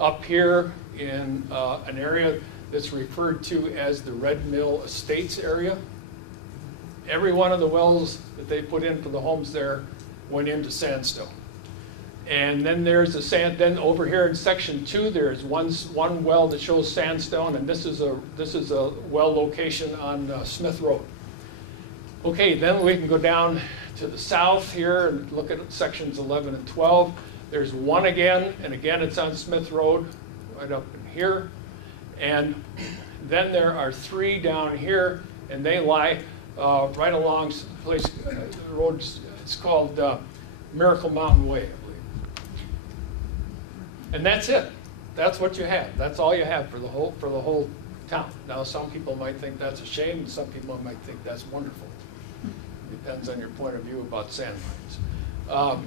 up here in an area that's referred to as the Red Mill Estates area. Every one of the wells that they put in for the homes there went into sandstone. And then there's the sand. Then over here in section 2, there's one well that shows sandstone, and this is a well location on Smith Road. Okay, then we can go down to the south here and look at sections 11 and 12. There's one again, and again it's on Smith Road, right up in here. And then there are 3 down here, and they lie right along the place, the road. It's called Miracle Mountain Way, I believe. And that's it. That's what you have. That's all you have for the whole town. Now, some people might think that's a shame, and some people might think that's wonderful. Depends on your point of view about sand mines.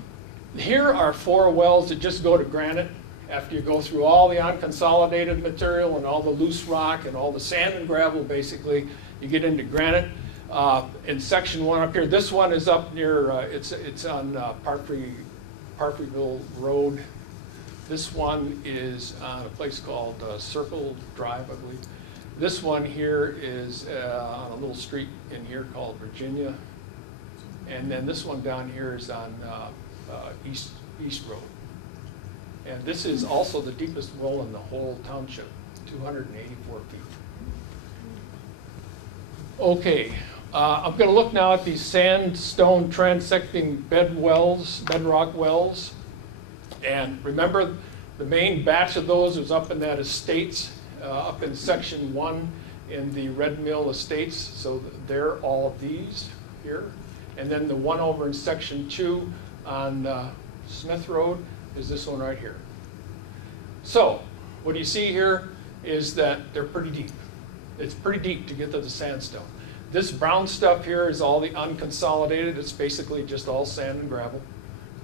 Here are 4 wells that just go to granite. After you go through all the unconsolidated material and all the loose rock and all the sand and gravel, basically, you get into granite. In section 1 up here, this one is up near, it's on Parfreyville Road. This one is on a place called Circle Drive, I believe. This one here is on a little street in here called Virginia. And then this one down here is on East Road. And this is also the deepest well in the whole township, 284 feet. Okay, I'm going to look now at these sandstone transecting bedrock wells. And remember, the main batch of those was up in that estates, up in section 1 in the Red Mill Estates. So they're all of these here. And then the one over in section 2 on Smith Road is this one right here. So what you see here is that they're pretty deep. It's pretty deep to get to the sandstone. This brown stuff here is all the unconsolidated. It's basically just all sand and gravel.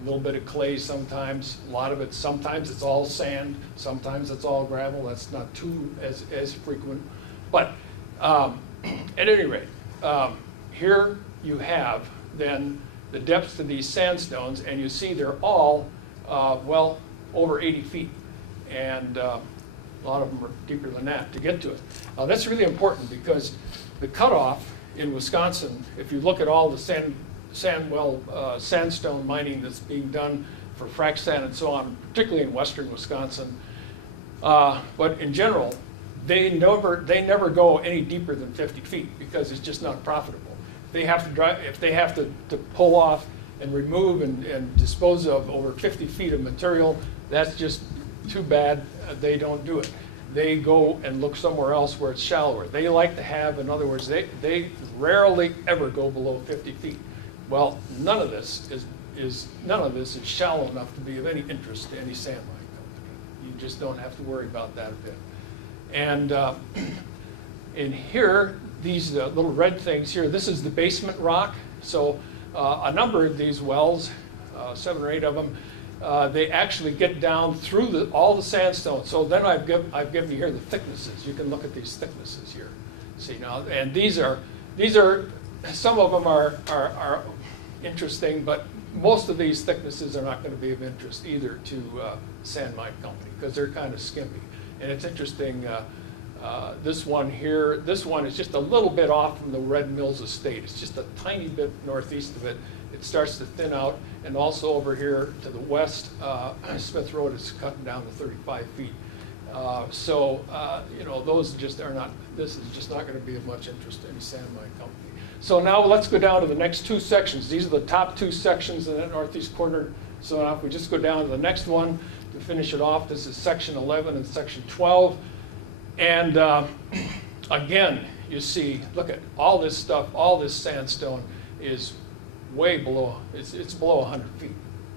A little bit of clay sometimes. A lot of it, sometimes it's all sand. Sometimes it's all gravel. That's not too as frequent. But at any rate, here you have then the depths of these sandstones, and you see they're all, well, over 80 feet. And a lot of them are deeper than that to get to it. That's really important because the cutoff in Wisconsin, if you look at all the sandstone mining that's being done for frac sand and so on, particularly in western Wisconsin, but in general, they never go any deeper than 50 feet because it's just not profitable. They have to drive, if they have to pull off and remove and dispose of over 50 feet of material, that's just too bad. They don't do it. They go and look somewhere else where it's shallower. They like to have, in other words, they rarely ever go below 50 feet. Well, none of this is shallow enough to be of any interest to any sand mine company. You just don't have to worry about that a bit. And in here, these little red things here, this is the basement rock. So a number of these wells, 7 or 8 of them, they actually get down through all the sandstone. So then I've given you here the thicknesses. You can look at these thicknesses here. See now, and these are some of them are interesting, but most of these thicknesses are not going to be of interest either to sand mine company because they're kind of skimpy. And it's interesting, this one here, this one is just a little bit off from the Red Mills estate. It's just a tiny bit northeast of it. It starts to thin out, and also over here to the west, Smith Road is cutting down to 35 feet. You know, those just are not, this is just not going to be of much interest to any sand mine company. So now let's go down to the next two sections. These are the top two sections in that northeast corner. So now if we just go down to the next one to finish it off, this is section 11 and section 12. And again, you see, look at all this stuff, all this sandstone is way below, it's below 100 feet.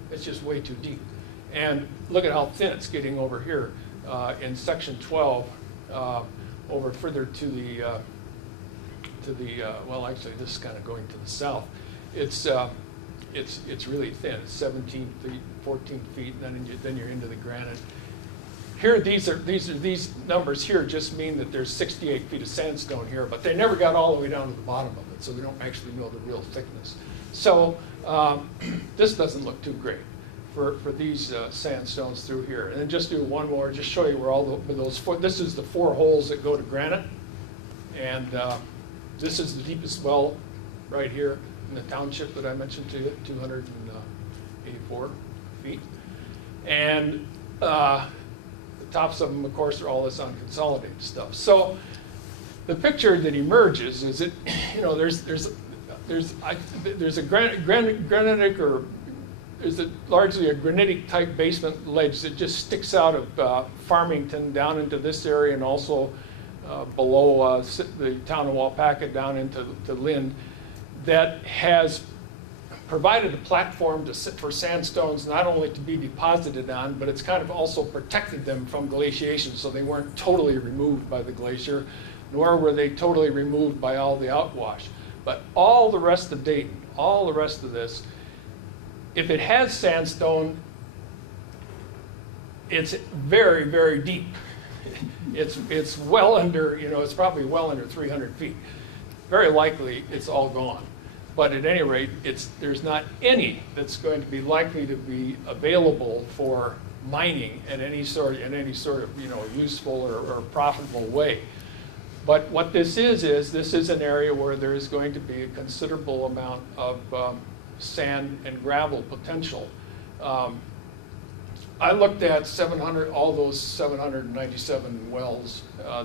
It's just way too deep. And look at how thin it's getting over here in section 12, over further to the well, actually this is kind of going to the south. It's really thin. It's 17 feet, 14 feet, and then you're into the granite. Here, these numbers here just mean that there's 68 feet of sandstone here, but they never got all the way down to the bottom of it, so we don't actually know the real thickness. So this doesn't look too great for these sandstones through here. And then just do one more, just show you where all those this is the 4 holes that go to granite, and this is the deepest well right here in the township that I mentioned to you, 284 feet. And the tops of them, of course, are all this unconsolidated stuff. So the picture that emerges is that, you know, there's a granitic, or is it largely a granitic type basement ledge that just sticks out of Farmington down into this area, and also below the town of Waupaca down into Lynn, that has provided a platform for sandstones not only to be deposited on, but it's kind of also protected them from glaciation, so they weren't totally removed by the glacier, nor were they totally removed by all the outwash. But all the rest of Dayton, all the rest of this, if it has sandstone, it's very, very deep. It's well under, you know, it's probably well under 300 feet. Very likely it's all gone. But at any rate, there's not any that's going to be likely to be available for mining in any sort of you know, useful or profitable way. But what this is this is an area where there is going to be a considerable amount of sand and gravel potential. I looked at all those 797 wells. I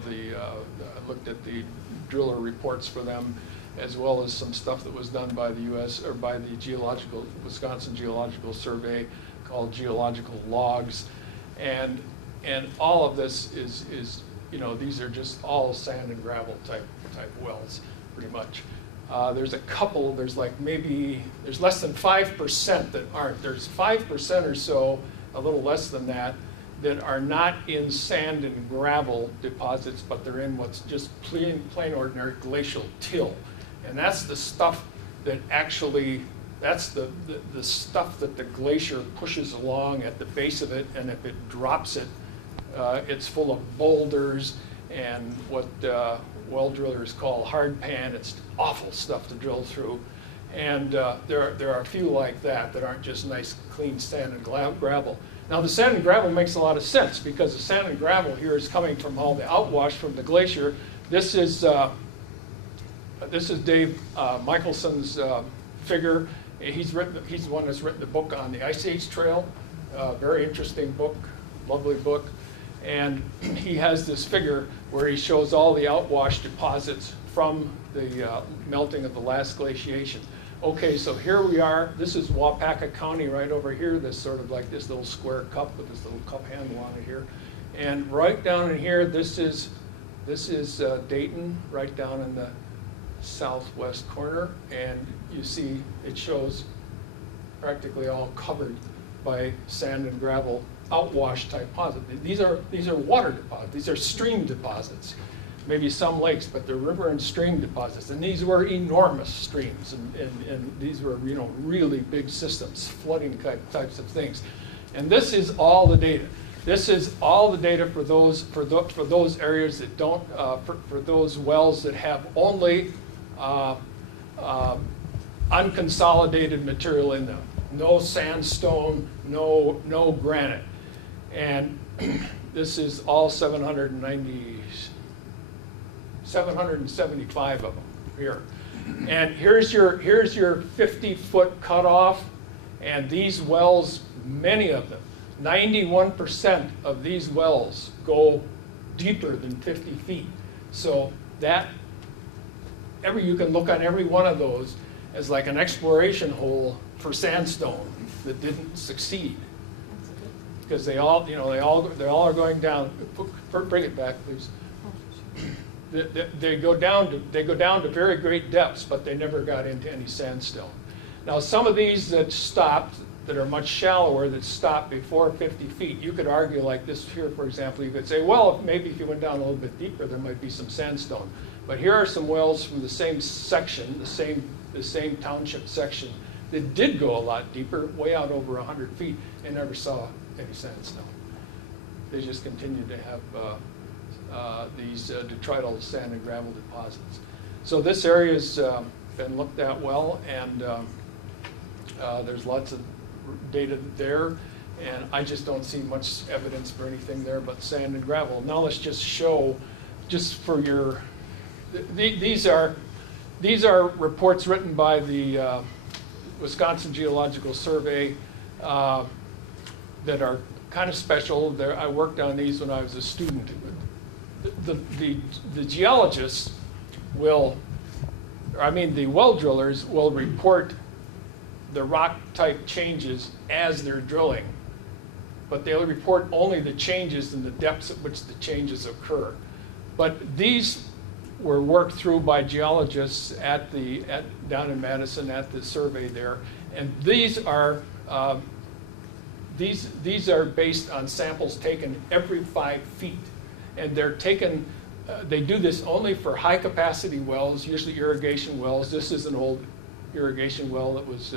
looked at the driller reports for them, as well as some stuff that was done by the U.S. or by the Wisconsin Geological Survey, called geological logs, and all of this is you know, these are just all sand and gravel type wells, pretty much. There's a couple. There's less than 5% that aren't. There's 5% or so, a little less than that are not in sand and gravel deposits, but they're in what's just plain ordinary glacial till. And that's the stuff that actually, that's the stuff that the glacier pushes along at the base of it, and if it drops it, it's full of boulders and what well drillers call hard pan. It's awful stuff to drill through. And there are a few like that aren't just nice, clean sand and gravel. Now the sand and gravel makes a lot of sense, because the sand and gravel here is coming from all the outwash from the glacier. This is Dave Michelson's figure. He's the one that's written the book on the Ice Age Trail. Very interesting book, lovely book. And he has this figure where he shows all the outwash deposits from the melting of the last glaciation. Okay, so here we are. This is Waupaca County right over here. This sort of like this little square cup with this little cup handle on it here. And right down in here, this is Dayton, right down in the southwest corner. And you see it shows practically all covered by sand and gravel outwash type deposits. These are water deposits. These are stream deposits. Maybe some lakes, but they're river and stream deposits. And these were enormous streams, and these were, you know, really big systems, flooding types of things. And this is all the data. This is all the data for those areas that don't, for those wells that have only unconsolidated material in them. no sandstone, no granite. And this is all 775 of them here. And here's your 50-foot cutoff, and these wells, many of them, 91% of these wells go deeper than 50 feet. So that, you can look on every one of those as like an exploration hole for sandstone that didn't succeed. Because they all are going down. Bring it back, please. They go down to very great depths, but they never got into any sandstone. Now, some of these that stopped, that are much shallower, that stopped before 50 feet, you could argue like this here, for example. You could say, well, maybe if you went down a little bit deeper, there might be some sandstone. But here are some wells from the same section, the same township section, that did go a lot deeper, way out over 100 feet, and never saw any sandstone. They just continued to have these detrital sand and gravel deposits. So this area's been looked at well, and there's lots of data there, and I just don't see much evidence for anything there but sand and gravel. Now let's just show, just for your, these are reports written by the Wisconsin Geological Survey that are kind of special. I worked on these when I was a student. The geologists will, the well drillers will report the rock type changes as they're drilling, but they'll report only the changes and the depths at which the changes occur. But these were worked through by geologists down in Madison at the survey there, and these are based on samples taken every 5 feet, and they're taken. They do this only for high capacity wells, usually irrigation wells. This is an old irrigation well that was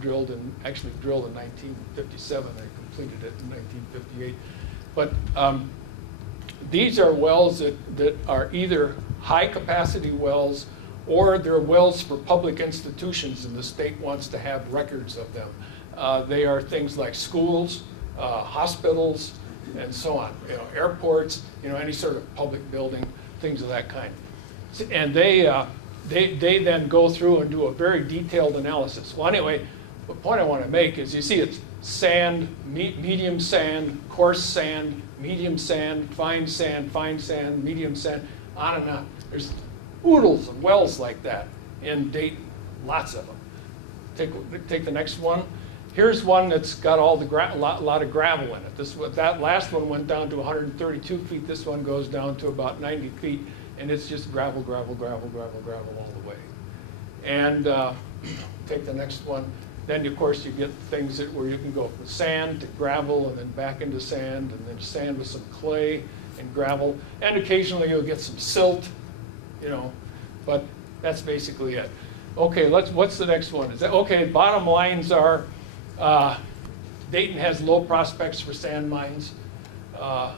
drilled in 1957. They completed it in 1958. But these are wells that are either high capacity wells, or they're wells for public institutions, and the state wants to have records of them. They are things like schools, hospitals, and so on. Airports, any sort of public building, things of that kind. And they then go through and do a very detailed analysis. Well, anyway, the point I want to make is, you see, it's sand, medium sand, coarse sand, medium sand, fine sand, medium sand, on and on. There's oodles of wells like that in Dayton, lots of them. Take the next one. Here's one that's got all the lot of gravel in it. That last one went down to 132 feet. This one goes down to about 90 feet, and it's just gravel all the way. And take the next one. Then, of course, you get things where you can go from sand to gravel, and then back into sand, and then sand with some clay and gravel. And occasionally you'll get some silt, but that's basically it. Okay, what's the next one? Bottom lines are, Dayton has low prospects for sand mines. I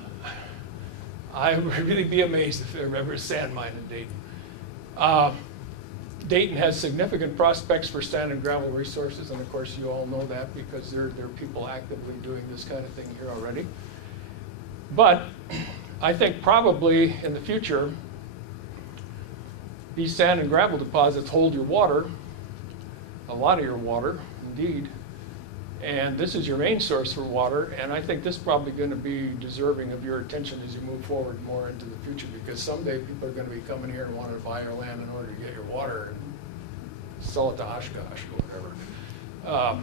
would really be amazed if there were ever a sand mine in Dayton. Dayton has significant prospects for sand and gravel resources, and of course you all know that because there are people actively doing this kind of thing here already. But I think probably in the future, these sand and gravel deposits hold your water, a lot of your water, indeed. And this is your main source for water, and I think this is probably going to be deserving of your attention as you move forward more into the future, because someday people are going to be coming here and want to buy your land in order to get your water and sell it to Oshkosh or whatever.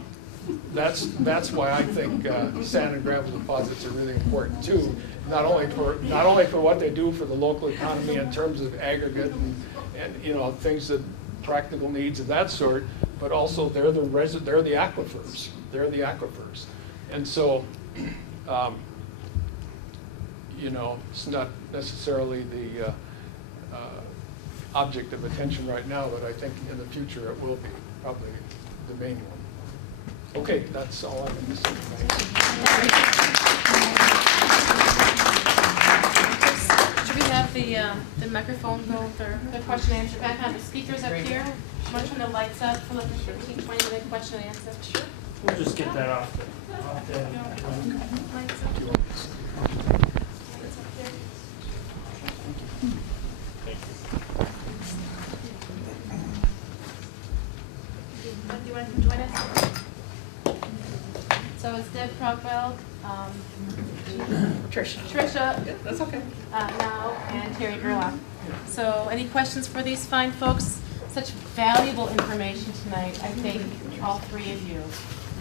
That's why I think sand and gravel deposits are really important too, not only for what they do for the local economy in terms of aggregate and things that practical needs of that sort, but also they're the aquifers. They're the aquifers. And so, it's not necessarily the object of attention right now, but I think in the future it will be probably the main one. Okay, that's all I'm going to say. Should we have the microphone go with the question and answer back on the speakers up here? I'm going to turn the lights up for like a 15, 20-minute question and answer. Sure. We'll just get that off the. Do you want to come join us? So it's Deb Crockwell, Tricia. That's okay. Now, and Terry Gerlach. So any questions for these fine folks? Such valuable information tonight, I think, all three of you.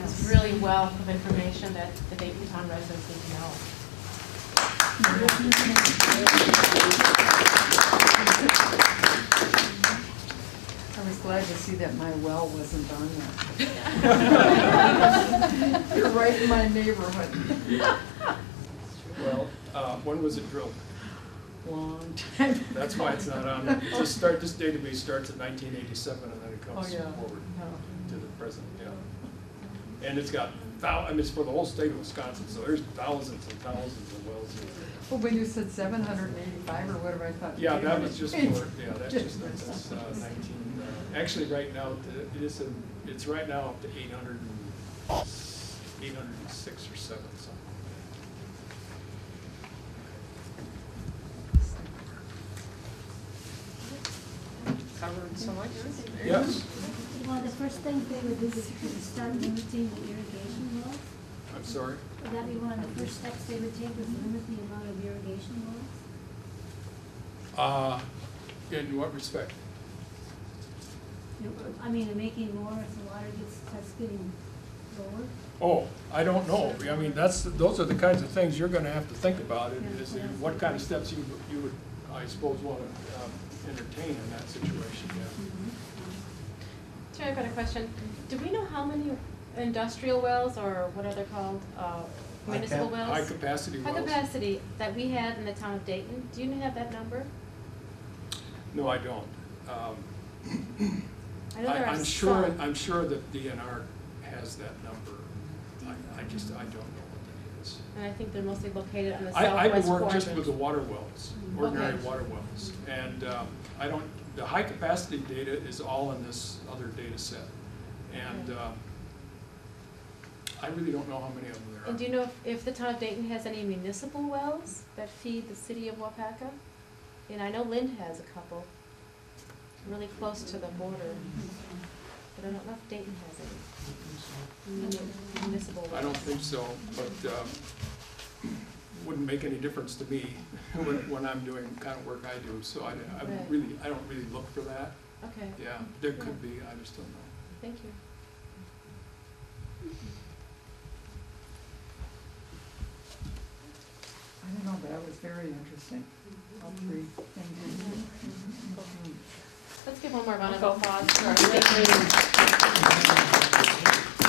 It's really wealth of information that the Dayton Town residents need to know. I was glad to see that my well wasn't on there. You're right in my neighborhood. Well, when was it drilled? Long time. That's why it's not on. This database starts in 1987 and then it Oh, comes yeah. forward No. to the present, yeah. And it's got, I mean, it's for the whole state of Wisconsin, so there's thousands and thousands of wells in there. Well, when you said 785 or whatever, I thought. Yeah, that was just for, 800. yeah, that's just, that's 19, actually, right now, it's right now up to 806 or 7, something. Covered so much. Yes, Well, the first thing they would do is start limiting the irrigation wells. I'm sorry. Would that be one of the first steps they would take, was limit the amount of irrigation wells? In what respect? I mean, making more if the water starts getting lower. Oh, I don't know. I mean, those are the kinds of things you're gonna have to think about, is what kind of steps you would, I suppose, want to entertain in that situation, yeah. Terry, I've got a question. Do we know how many industrial wells, or what are they called, municipal wells? High capacity wells? High capacity that we had in the town of Dayton. Do you have that number? No, I don't. I know there are I'm sure some. that DNR has that number. I don't know what that is. And I think they're mostly located on the I southwest work quadrant. just with the water wells, ordinary Okay. water wells. And the high capacity data is all in this other data set. And I really don't know how many of them there are. And do you know if the town of Dayton has any municipal wells that feed the city of Wapaka? And I know Lind has a couple, really close to the border. But I don't know if Dayton has any municipal wells. I don't think so, but wouldn't make any difference to me when I'm doing the kind of work I do. So I Right. don't really look for that. Okay, Yeah, there could be, I just don't know. thank you. I don't know, but that was very interesting. All three things. Let's give one more round of applause for our speakers.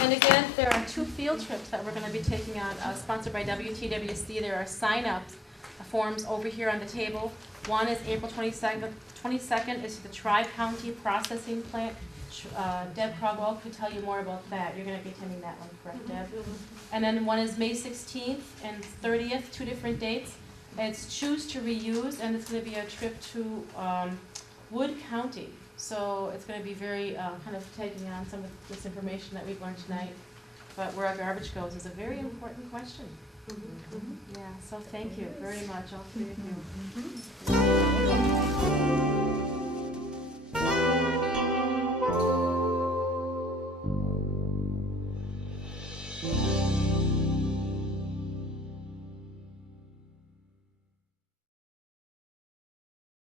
And again, there are 2 field trips that we're going to be taking on, sponsored by WTWC. There are sign-ups forms over here on the table. One is April 22nd is the Tri-County Processing Plant. Deb Crogwell could tell you more about that. You're going to be attending that one, correct, Deb? And then one is May 16th and 30th, 2 different dates. It's Choose to Reuse, and it's going to be a trip to Wood County. So it's going to be very kind of taking on some of this information that we've learned tonight. But where our garbage goes is a very important question. Yeah, so thank you very much, all 3 of you.